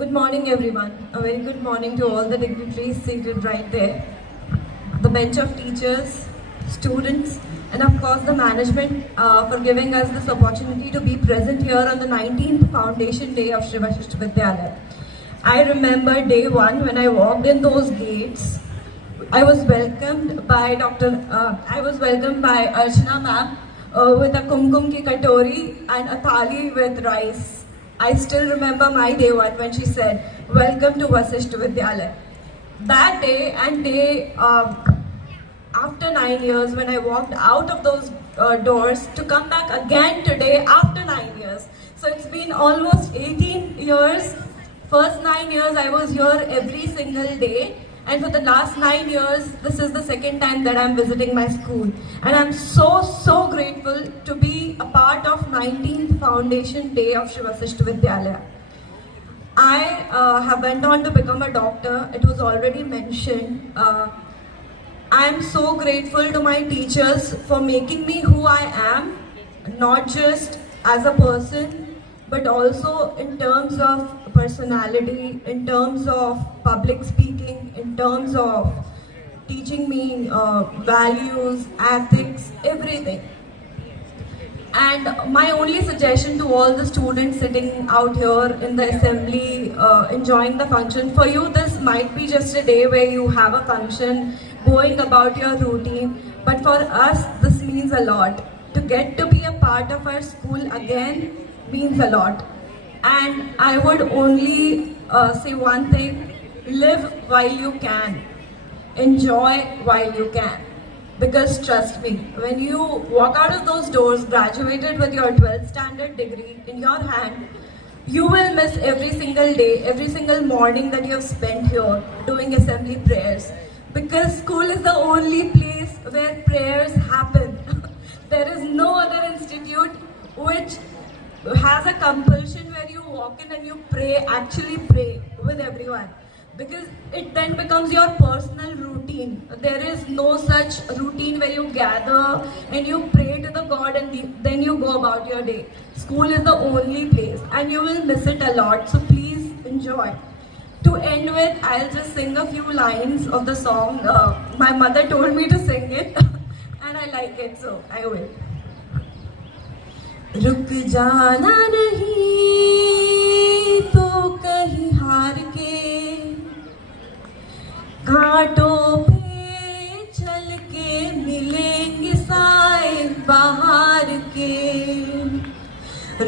Good morning, everyone. A very good morning to all the dignitaries seated right there, the bench of teachers, students, and of course the management for giving us this opportunity to be present here on the 19th Foundation Day of Shri Vasisht Vidyalaya. I remember day 1 when I walked in those gates. I was welcomed by Archana ma'am with a kumkum ki katori and a thali with rice. I still remember my day 1 when she said, "Welcome to Vasisht Vidyalaya." That day and day after 9 years when I walked out of those doors to come back again today after 9 years. So it's been almost 18 years. First 9 years I was here every single day, and for the last 9 years this is the second time that I'm visiting my school, and I'm so grateful to be a part of 19th Foundation Day of Shri Vasishtha Vidyalaya. I have went on to become a doctor. It was already mentioned. I am so grateful to my teachers for making me who I am, not just as a person, but also in terms of personality, in terms of public speaking, in terms of teaching me values, ethics, everything. And my only suggestion to all the students sitting out here in the assembly, enjoying the function, for you this might be just a day where you have a function, going about your routine, but for us this means a lot. To get to be a part of our school again means a lot. And I would only say one thing: live while you can, enjoy while you can. Because trust me, when you walk out of those doors, graduated with your 12th standard degree in your hand, you will miss every single day, every single morning that you have spent here doing assembly prayers. Because school is the only place where prayers happen. There is no other institute which has a compulsion where you walk in and you pray, actually pray with everyone. Because it then becomes your personal routine. There is no such routine where you gather and you pray to the God and then you go about your day. School is the only place and you will miss it a lot. So please enjoy. To end with, I'll just sing a few lines of the song. My mother told me to sing it and I like it, so I will. रुक जाना नहीं तो कहीं हार के, घाटों पे चल के मिलेंगे साए बाहर के।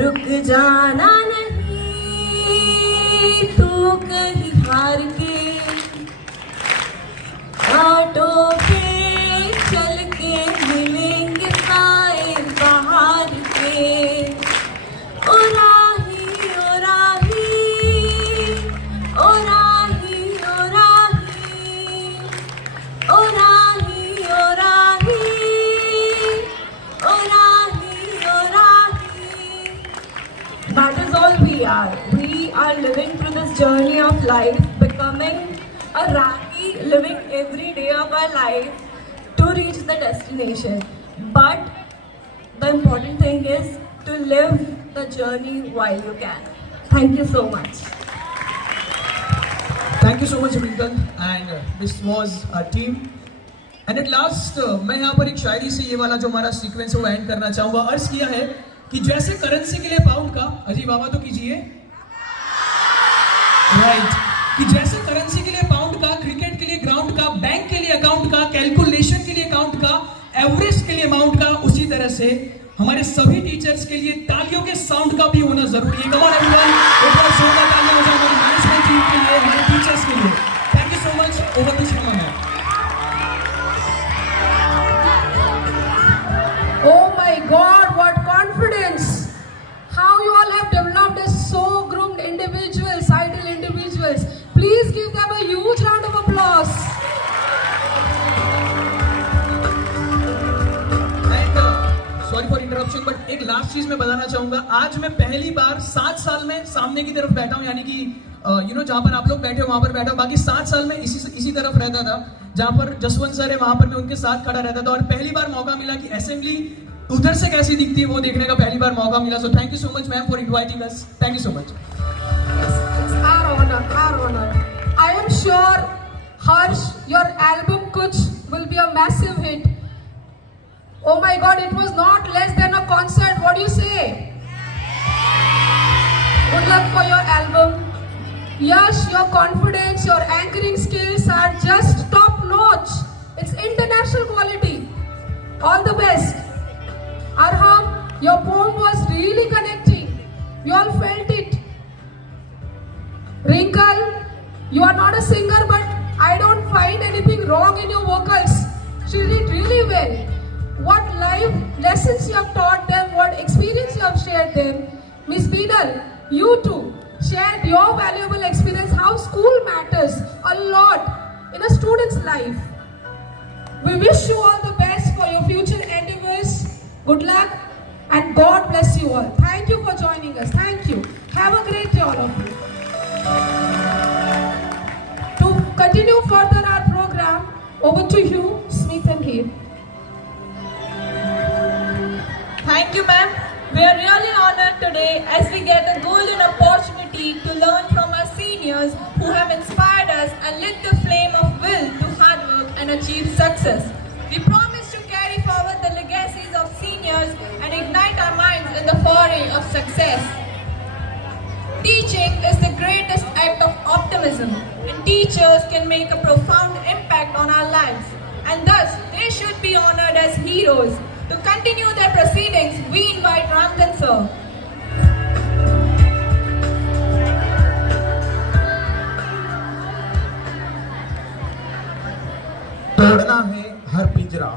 रुक जाना नहीं तो कहीं हार के, घाटों पे चल के मिलेंगे साए बाहर के। ओ राही ओ राही, ओ राही ओ राही, ओ राही ओ राही, ओ राही ओ राही। That is all we are. We are living through this journey of life, becoming a Rahi, living every day of our life to reach the destination. But the important thing is to live the journey while you can. Thank you so much. Thank you so much, Rinkan. And this was our team. And at last, मैं यहाँ पर एक शायरी से ये वाला जो हमारा sequence है वो एंड करना चाहूँगा। अर्ज किया है कि जैसे करेंसी के लिए पाउंड का, अजी बाबा तो कीजिए, राइट, कि जैसे करेंसी के लिए पाउंड का, क्रिकेट के लिए ग्राउंड का, बैंक के लिए अकाउंट का, कैलकुलेशन के लिए अकाउंट का, एवरेस्ट के लिए अमाउंट का, उसी तरह से हमारे सभी टीचर्स के लिए तालियों के साउंड का भी होना जरूरी है। कम ऑन एवरीवन, एक बार जोरदार तालियां हो जाए हमारी मैनेजमेंट टीम के लिए, हमारे टीचर्स के लिए। Thank you so much. Over to Sharma ma'am. Oh my God, what confidence! How you all have developed as so groomed individuals, ideal individuals. Please give them a huge round of applause. Sorry for interruption, but एक last चीज मैं बताना चाहूंगा। आज मैं पहली बार 7 साल में सामने की तरफ बैठा हूं, यानी कि जहां पर आप लोग बैठे हो वहां पर बैठा हूं। बाकी 7 साल में इसी तरफ रहता था, जहां पर जसवंत सर है वहां पर मैं उनके साथ खड़ा रहता था। और पहली बार मौका मिला कि असेंबली उधर से कैसी दिखती है वो देखने का पहली बार मौका मिला। So thank you so much ma'am for inviting us. Thank you so much. Our honor, our honor. I am sure, Harsh, your album Kuch will be a massive hit. Oh my God, it was not less than a concert. What do you say? Good luck for your album. Yash, your confidence, your anchoring skills are just top notch. It's international quality. All the best. Arham, your poem was really connecting. You all felt it. Wrinkle, you are not a singer, but I don't find anything wrong in your vocals. Shri well. What life lessons you have taught them, what experience you have shared them. Miss Beadle, you too shared your valuable experience, how school matters a lot in a student's life. We wish you all the best for your future endeavors. Good luck and God bless you all. Thank you for joining us. Thank you. Have a great day, all of you. To continue further our program, over to you, Smith and Reed. Thank you, ma'am. We are really honored today as we get a golden opportunity to learn from our seniors who have inspired us and lit the flame of will to hard work and achieve success. We promise to carry forward the legacies of seniors and ignite our minds in the foray of success. Teaching is the greatest act of optimism, and teachers can make a profound impact on our lives, and thus they should be honored as heroes. To continue their proceedings, we invite Ramdan sir. तोड़ना है हर पिंजरा,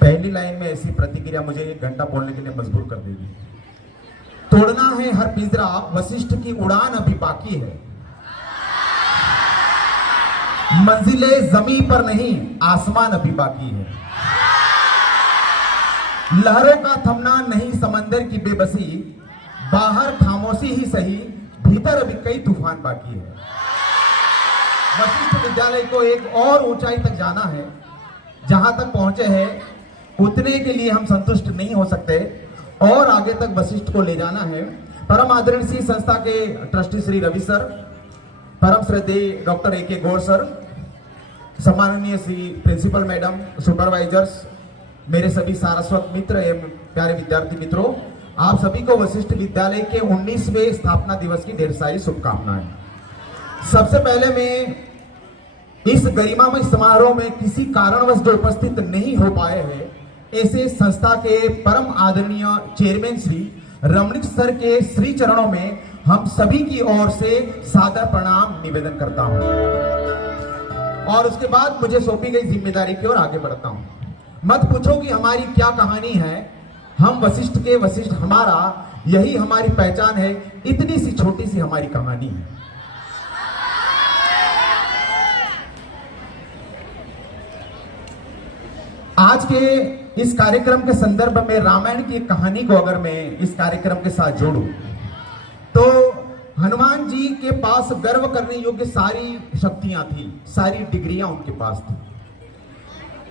पहली line में ऐसी प्रतिक्रिया मुझे 1 घंटा बोलने के लिए मजबूर कर देगी। तोड़ना है हर पिंजरा, वशिष्ठ की उड़ान अभी बाकी है। मंजिले जमीन पर नहीं, आसमान अभी बाकी है। लहरों का थमना नहीं, समंदर की बेबसी, बाहर खामोशी ही सही, भीतर अभी कई तूफान बाकी है। वशिष्ठ विद्यालय को एक और ऊंचाई तक जाना है। जहां तक पहुंचे हैं उतने के लिए हम संतुष्ट नहीं हो सकते और आगे तक वशिष्ठ को ले जाना है। परम आदरणीय संस्था के ट्रस्टी श्री रवि सर, परम श्रद्धेय डॉक्टर A.K. गौर सर, सम्माननीय श्री प्रिंसिपल मैडम, सुपरवाइजर्स, मेरे सभी सारस्वत मित्र एवं प्यारे विद्यार्थी मित्रों, आप सभी को वशिष्ठ विद्यालय के 19वें स्थापना दिवस की ढेर सारी शुभकामनाएं। सबसे पहले मैं इस गरिमामय समारोह में किसी कारणवश जो उपस्थित नहीं हो पाए हैं ऐसे संस्था के परम आदरणीय चेयरमैन श्री रमणीक सर के श्री चरणों में हम सभी की ओर से सादर प्रणाम निवेदन करता हूं और उसके बाद मुझे सौंपी गई जिम्मेदारी की ओर आगे बढ़ता हूं। मत पूछो कि हमारी क्या कहानी है, हम वशिष्ठ के वशिष्ठ, हमारा यही हमारी पहचान है। इतनी सी छोटी सी हमारी कहानी है। आज के इस कार्यक्रम के संदर्भ में रामायण की एक कहानी को अगर मैं इस कार्यक्रम के साथ जोड़ूं तो हनुमान जी के पास गर्व करने योग्य सारी शक्तियां थी, सारी डिग्रियां उनके पास थी।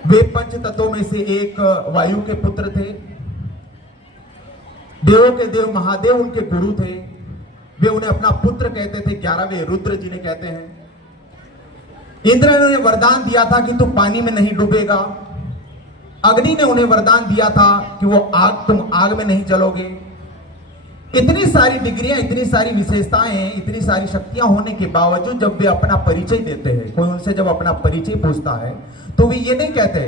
वे पंच तत्वों में से एक वायु के पुत्र थे, देवों के देव महादेव उनके गुरु थे। वे उन्हें अपना पुत्र कहते थे, 11वें रुद्र जिन्हें कहते हैं। इंद्र ने उन्हें वरदान दिया था कि तू पानी में नहीं डूबेगा। अग्नि ने उन्हें वरदान दिया था कि वो तुम आग में नहीं जलोगे। इतनी सारी डिग्रियां, इतनी सारी विशेषताएं, इतनी सारी शक्तियां होने के बावजूद जब वे अपना परिचय देते हैं, कोई उनसे जब अपना परिचय पूछता है तो वे ये नहीं कहते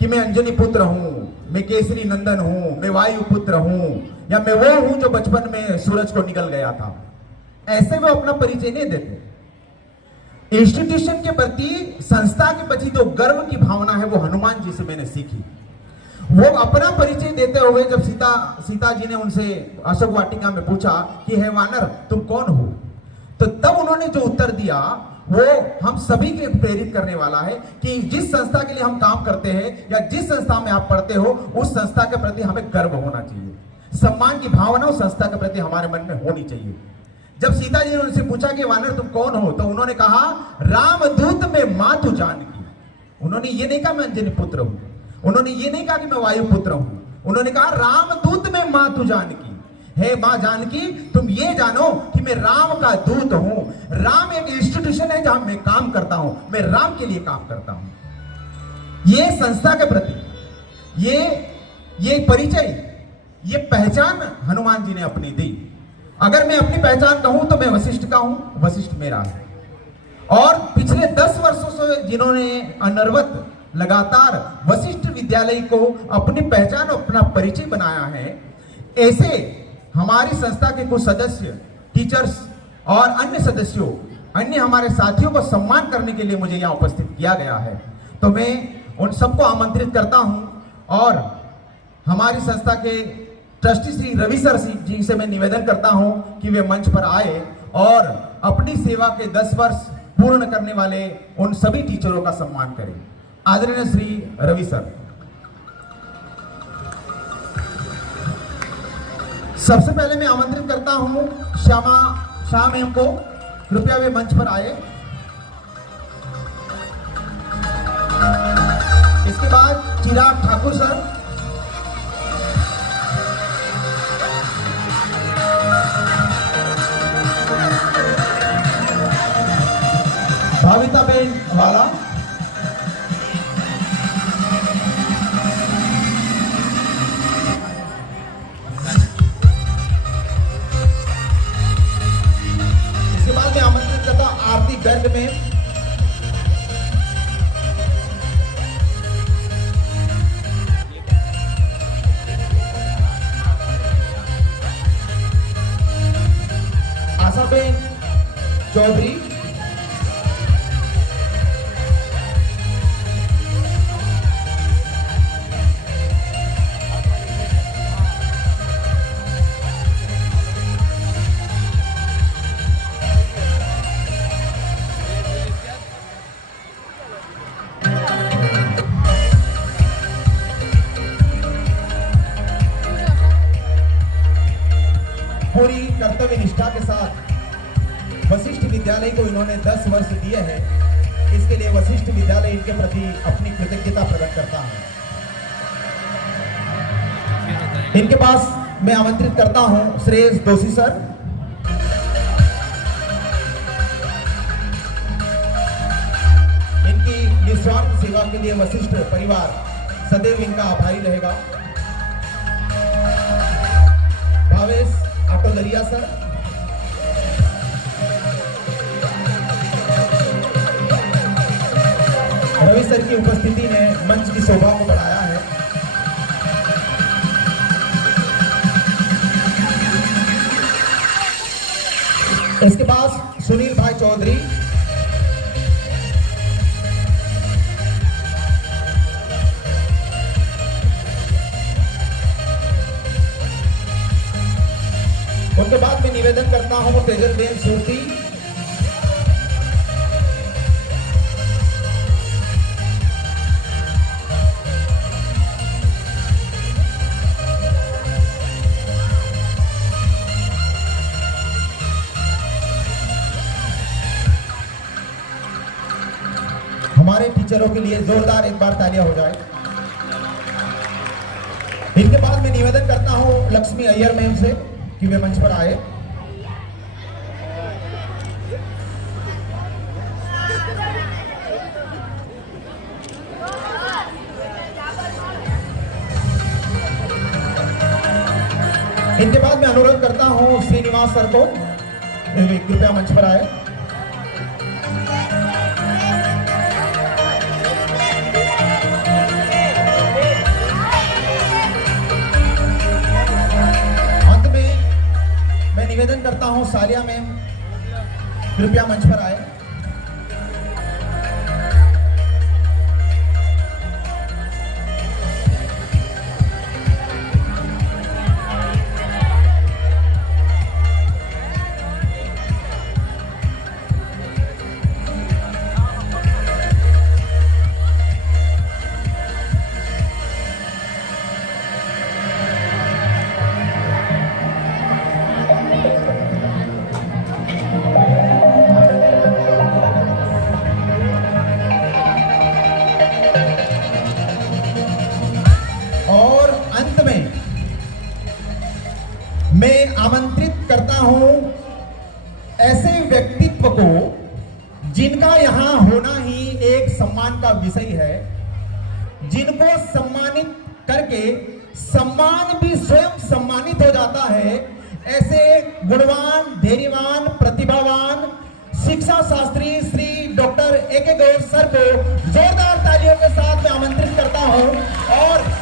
कि मैं अंजनी पुत्र हूं, मैं केसरी नंदन हूं, मैं वायु पुत्र हूं, या मैं वो हूं जो बचपन में सूरज को निकल गया था। ऐसे वो अपना परिचय नहीं देते। इंस्टीट्यूशन के प्रति, संस्था के प्रति जो गर्व की भावना है वो हनुमान जी से मैंने सीखी। वो अपना परिचय देते हुए जब सीता जी ने उनसे अशोक वाटिका में पूछा कि हे वानर तुम कौन हो, तो तब उन्होंने जो उत्तर दिया वो हम सभी के प्रेरित करने वाला है कि जिस संस्था के लिए हम काम करते हैं या जिस संस्था में आप पढ़ते हो उस संस्था के प्रति हमें गर्व होना चाहिए। सम्मान की भावना उस संस्था के प्रति हमारे मन में होनी चाहिए। जब सीता जी ने उनसे पूछा कि वानर तुम कौन हो, तो उन्होंने कहा रामदूत में मातु जानकी। उन्होंने ये नहीं कहा मैं अंजनी पुत्र हूं, उन्होंने ये नहीं कहा कि मैं वायु पुत्र हूं, उन्होंने कहा रामदूत में मातु जानकी। हे मां जानकी तुम ये जानो कि मैं राम का दूत हूं। राम एक इंस्टीट्यूशन है जहां मैं काम करता हूं, मैं राम के लिए काम करता हूं। ये संस्था के प्रति ये परिचय, ये पहचान हनुमान जी ने अपनी दी। अगर मैं अपनी पहचान कहूं तो मैं वशिष्ठ का हूं, वशिष्ठ मेरा है। और पिछले 10 वर्षों से जिन्होंने अनवरत लगातार वशिष्ठ विद्यालय को अपनी पहचान, अपना परिचय बनाया है, ऐसे हमारी संस्था के कुछ सदस्य टीचर्स और अन्य सदस्यों, अन्य हमारे साथियों को सम्मान करने के लिए मुझे यहाँ उपस्थित किया गया है। तो मैं उन सबको आमंत्रित करता हूँ और हमारी संस्था के ट्रस्टी श्री रवि सर जी से मैं निवेदन करता हूँ कि वे मंच पर आए और अपनी सेवा के 10 वर्ष पूर्ण करने वाले उन सभी टीचरों का सम्मान करें। आदरणीय श्री रवि सर। सबसे पहले मैं आमंत्रित करता हूं शाह मैम को, कृपया वे मंच पर आए। इसके बाद चिराग ठाकुर सर, भाविता बेन वाला, आमंत्रित करता आरती गर्ग में, आशाबेन चौधरी, पूरी कर्तव्य निष्ठा के साथ वशिष्ठ विद्यालय को इन्होंने 10 वर्ष दिए हैं। इसके लिए वशिष्ठ विद्यालय इनके प्रति अपनी कृतज्ञता प्रकट करता है। इनके पास मैं आमंत्रित करता हूं श्रेयस दोषी सर। इनकी निस्वार्थ सेवा के लिए वशिष्ठ परिवार सदैव इनका आभारी रहेगा। भावेश आटोदरिया सर, रवि सर की उपस्थिति ने मंच की शोभा को बढ़ाया है। इसके बाद सुनील भाई चौधरी, उनके बाद मैं निवेदन करता हूं तेजलबेन सूर्ती, हमारे टीचरों के लिए जोरदार एक बार तालियां हो जाए। इनके बाद मैं निवेदन करता हूं लक्ष्मी अय्यर मैम से कि वे मंच पर आए। इनके बाद मैं अनुरोध करता हूं श्रीनिवास सर को, कृपया मंच पर आए। निवेदन करता हूं सालिया मैम, कृपया मंच पर आए। मैं आमंत्रित करता हूं ऐसे व्यक्तित्व को जिनका यहां होना ही एक सम्मान का विषय है, जिनको सम्मानित करके सम्मान भी स्वयं सम्मानित हो जाता है। ऐसे गुणवान, धैर्यवान, प्रतिभावान शिक्षा शास्त्री श्री डॉक्टर ए.के. गौर सर को जोरदार तालियों के साथ मैं आमंत्रित करता हूं और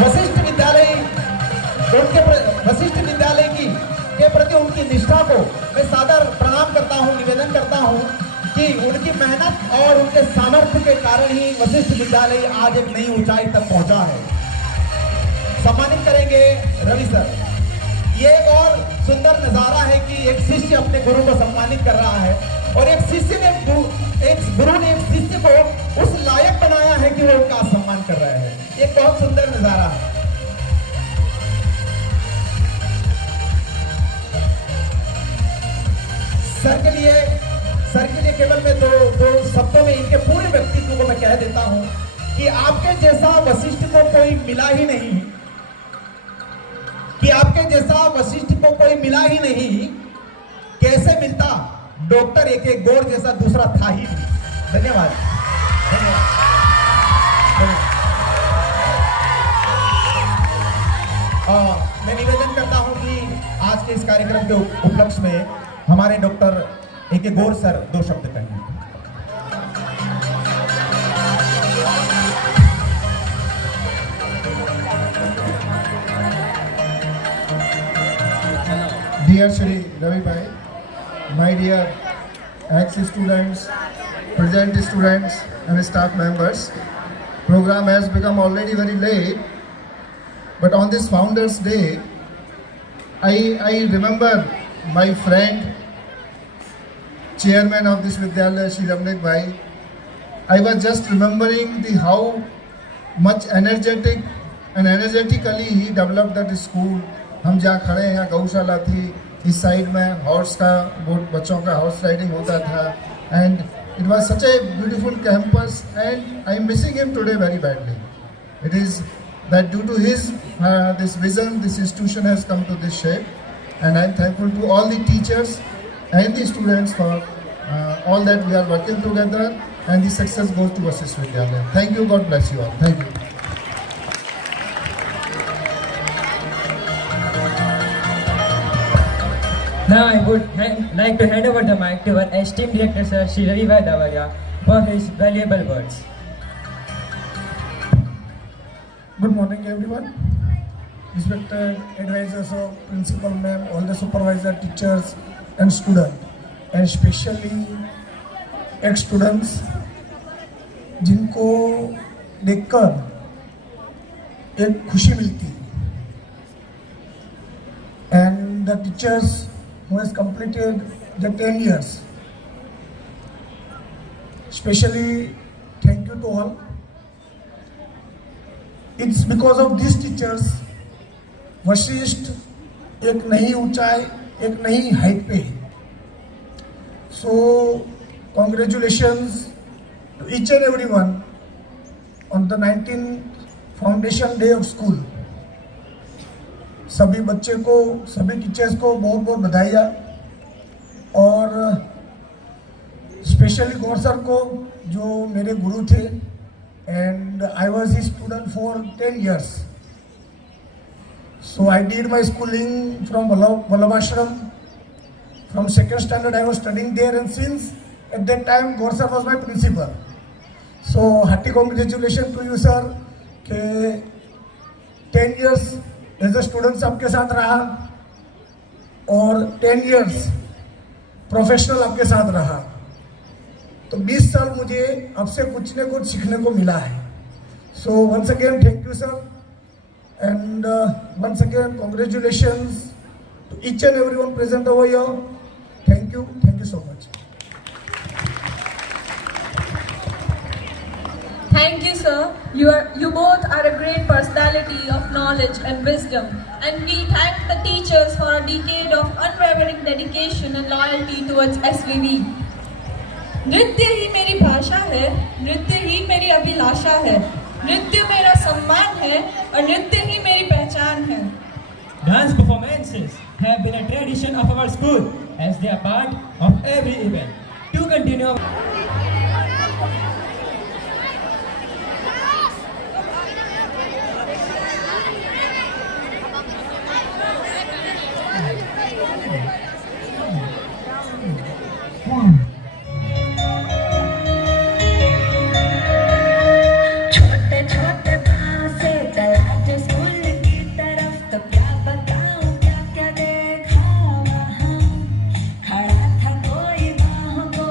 वशिष्ठ विद्यालय की हूं कि उनकी मेहनत और उनके सामर्थ्य के कारण ही वशिष्ठ विद्यालय आज एक नई ऊंचाई तक पहुंचा है। सम्मानित करेंगे रवि सर। ये एक और सुंदर नजारा है कि एक शिष्य अपने गुरु को सम्मानित कर रहा है और एक गुरु ने एक शिष्य को उस लायक बनाया है कि वो उनका सम्मान कर रहा है। एक बहुत सुंदर नजारा है। सर के लिए केवल मैं दो शब्दों में इनके पूरे व्यक्तित्व को मैं कह देता हूं कि आपके जैसा वशिष्ठ को कोई मिला ही नहीं, कि आपके जैसा वशिष्ठ को कोई मिला ही नहीं। कैसे मिलता? Doctor A.K. गौर जैसा दूसरा था ही नहीं। धन्यवाद। मैं निवेदन करता हूं कि आज के इस कार्यक्रम के उपलक्ष्य में हमारे डॉक्टर A.K. गौर सर दो शब्द कहेंगे। Dear Shri Ravi Bhai, my dear ex-students, present students and staff members, program has become already very late, but on this Founders Day, I remember my friend, chairman of this Vidyalaya, Shri Ramnik Bhai. I was just remembering how much energetically he developed that school. हम जहाँ खड़े हैं गौशाला थी, इस side में horse का बहुत बच्चों का हॉर्स राइडिंग होता था and it was such a beautiful campus and I am missing him today very badly. It is that due to his this vision this institution has come to this shape and I am thankful to all the teachers and the students for all that we are working together, and the success goes to Vasisth Vidyalaya. Thank you. God bless you all. Thank you. Now I would like to hand over the mic to our esteemed director Sir Shri Ravi Bhai Davaria for his valuable words. Good morning, everyone. Respected advisors of principal ma'am, all the supervisor, teachers, and students, and especially ex-students, जिनको देखकर एक खुशी मिलती, and the teachers who has completed the 10 years, especially thank you to all. It's because of these teachers, Vashishtha एक नई ऊंचाई, एक नई हाइट पे है. So congratulations to each and everyone on the 19th Foundation Day of School. सभी बच्चे को, सभी टीचर्स को बहुत बहुत बधाइयाँ, और स्पेशली गौर सर को जो मेरे गुरु थे, and I was his student for 10 years. So I did my schooling from Vallabhashram. From second standard I was studying there, and since at that time Gaur sir was my principal. So hearty congratulations to you sir कि 10 years as a student आपके साथ रहा और 10 years professional आपके साथ रहा, तो 20 साल मुझे आपसे कुछ न कुछ सीखने को मिला है. So once again thank you sir, and once again congratulations to each and everyone present over here. Thank you so much. Thank you, sir. You both are a great personality of knowledge and wisdom, and we thank the teachers for a decade of unwavering dedication and loyalty towards SVV. नृत्य ही मेरी भाषा है, नृत्य ही मेरी अभिलाषा है, नृत्य मेरा सम्मान है और नृत्य ही मेरी पहचान है. Dance performances have been a tradition of our school as they are part of every event. To continue खड़ा था कोई बाहों को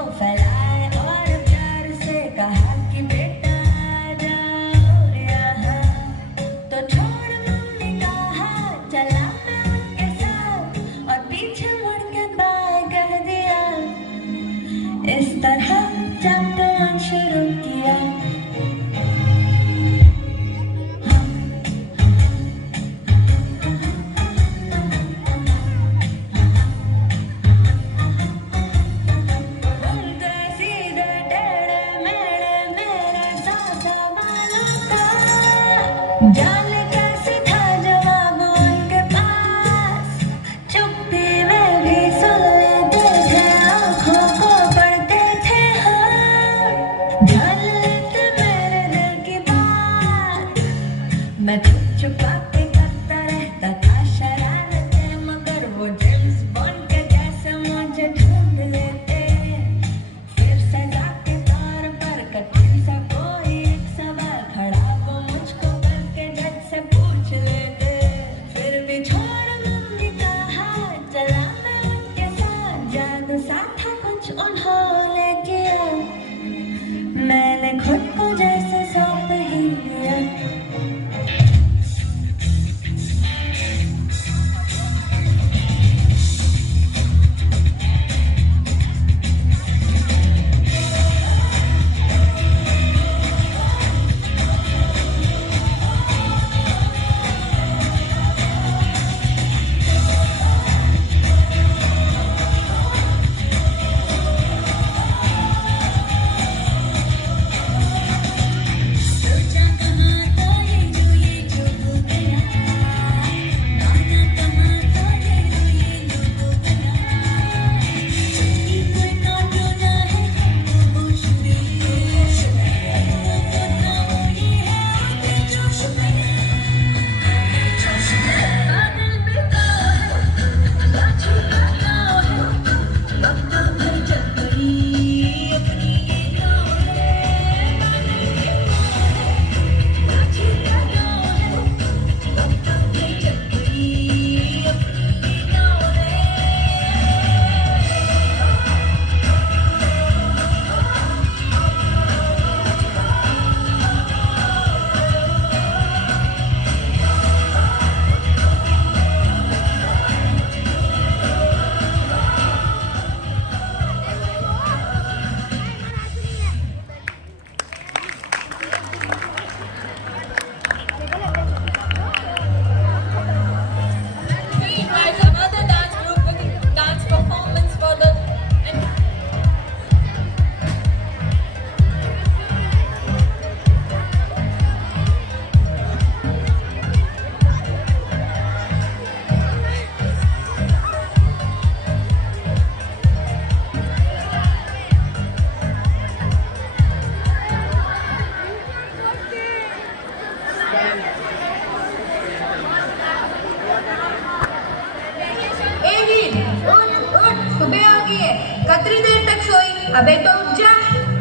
अबे तो उठ जा।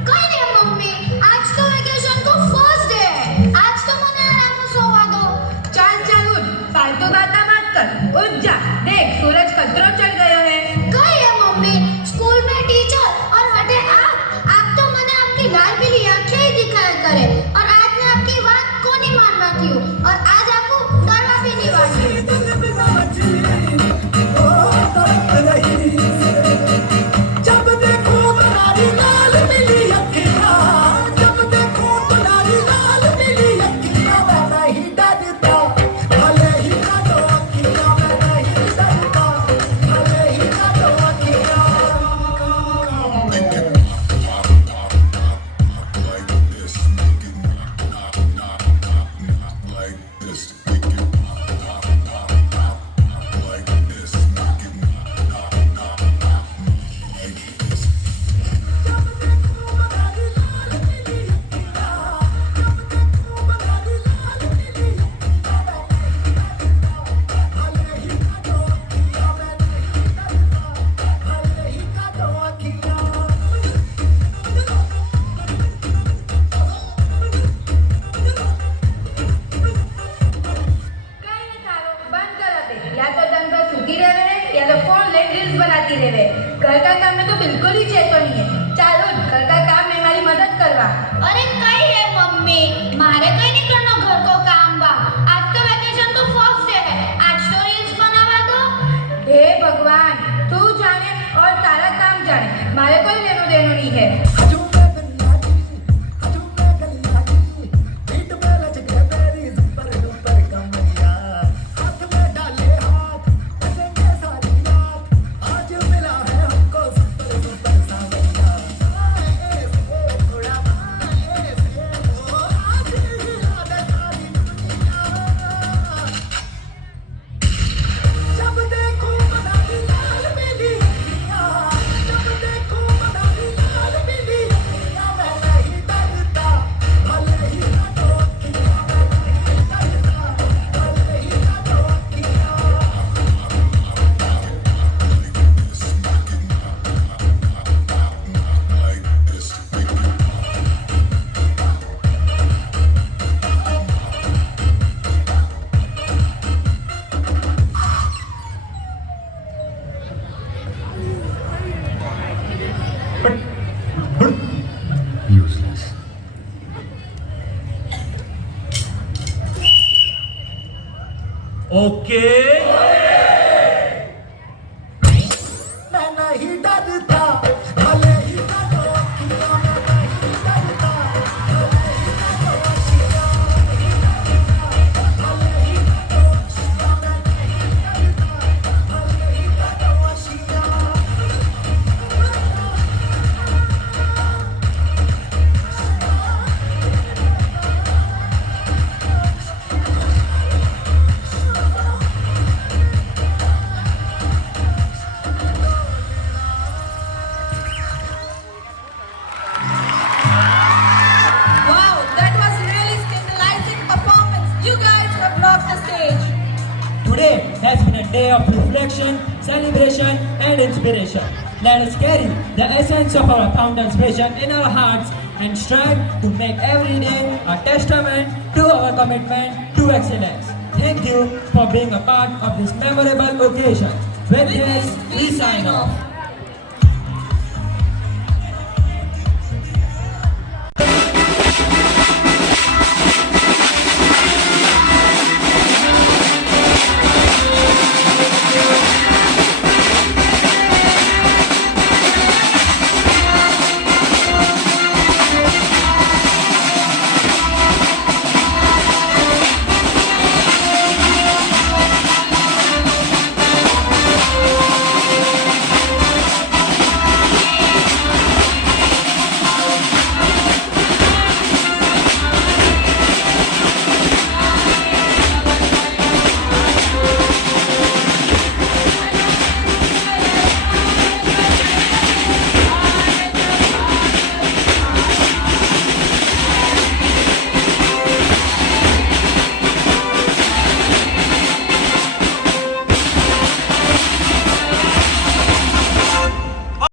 કઈ નહીં મમ્મી, આજ તો વેકેશન કો ફર્સ્ટ ડે है। आज तो મને આરામ સોવા દો। चल चल उठ, फालतू बातें मत कर, उठ जा। देख सूरज कतरो चढ़ गयो है। કઈ है मम्मी, स्कूल में टीचर और हटे आप तो मने आपकी लाल पीली आंखें ही दिखाया करे और आज मैं आपकी बात को नहीं मानना की हूँ और आज आपको डरवा भी नहीं वाली। जब देखो तुम्हारी लाल पीली अखियाँ, जब देखो तुम्हारी लाल पीली अखियाँ, मैं नहीं डरता, भले ही काटो अखियाँ, मैं नहीं डरता, भले ही काटो अखियाँ। कई नहीं थारो, बंद कर अबे। या तो दिन भर सूती रहे या तो फोन ले रील्स बनाती रहे। घर का काम में तो बिल्कुल ही चेतो नहीं है। चल उठ, घर का काम में हमारी मदद करवा। अरे कई है मम्मी, मारे कई नहीं करना घर को काम बा। आज तो वेकेशन तो फर्स्ट डे है, आज तो रील्स बनावा दो। हे भगवान, तू जाने और तारा काम जाने, मारे कोई लेनो देनो नहीं है। जब देखो तुम्हारी लाल पीली अखियाँ, जब देखो तुम्हारी लाल पीली अखियाँ, मैं नहीं डरता, भले ही काटो अखियाँ, मैं नहीं डरता, भले ही काटो अखियाँ। ओके मैं नहीं डरता, भले ही काटो अखियाँ, मैं नहीं डरता, भले ही काटो अखियाँ, भले ही काटो अखियाँ, मैं नहीं डरता, भले ही काटो अखियाँ। Wow, that was really scandalizing performance. You guys have rocked the stage. Today has been a day of reflection, celebration, and inspiration. Let us carry the essence of our founder's vision in our hearts and strive to make every day a testament to our commitment to excellence. Thank you for being a part of this memorable occasion. With this, we sign off.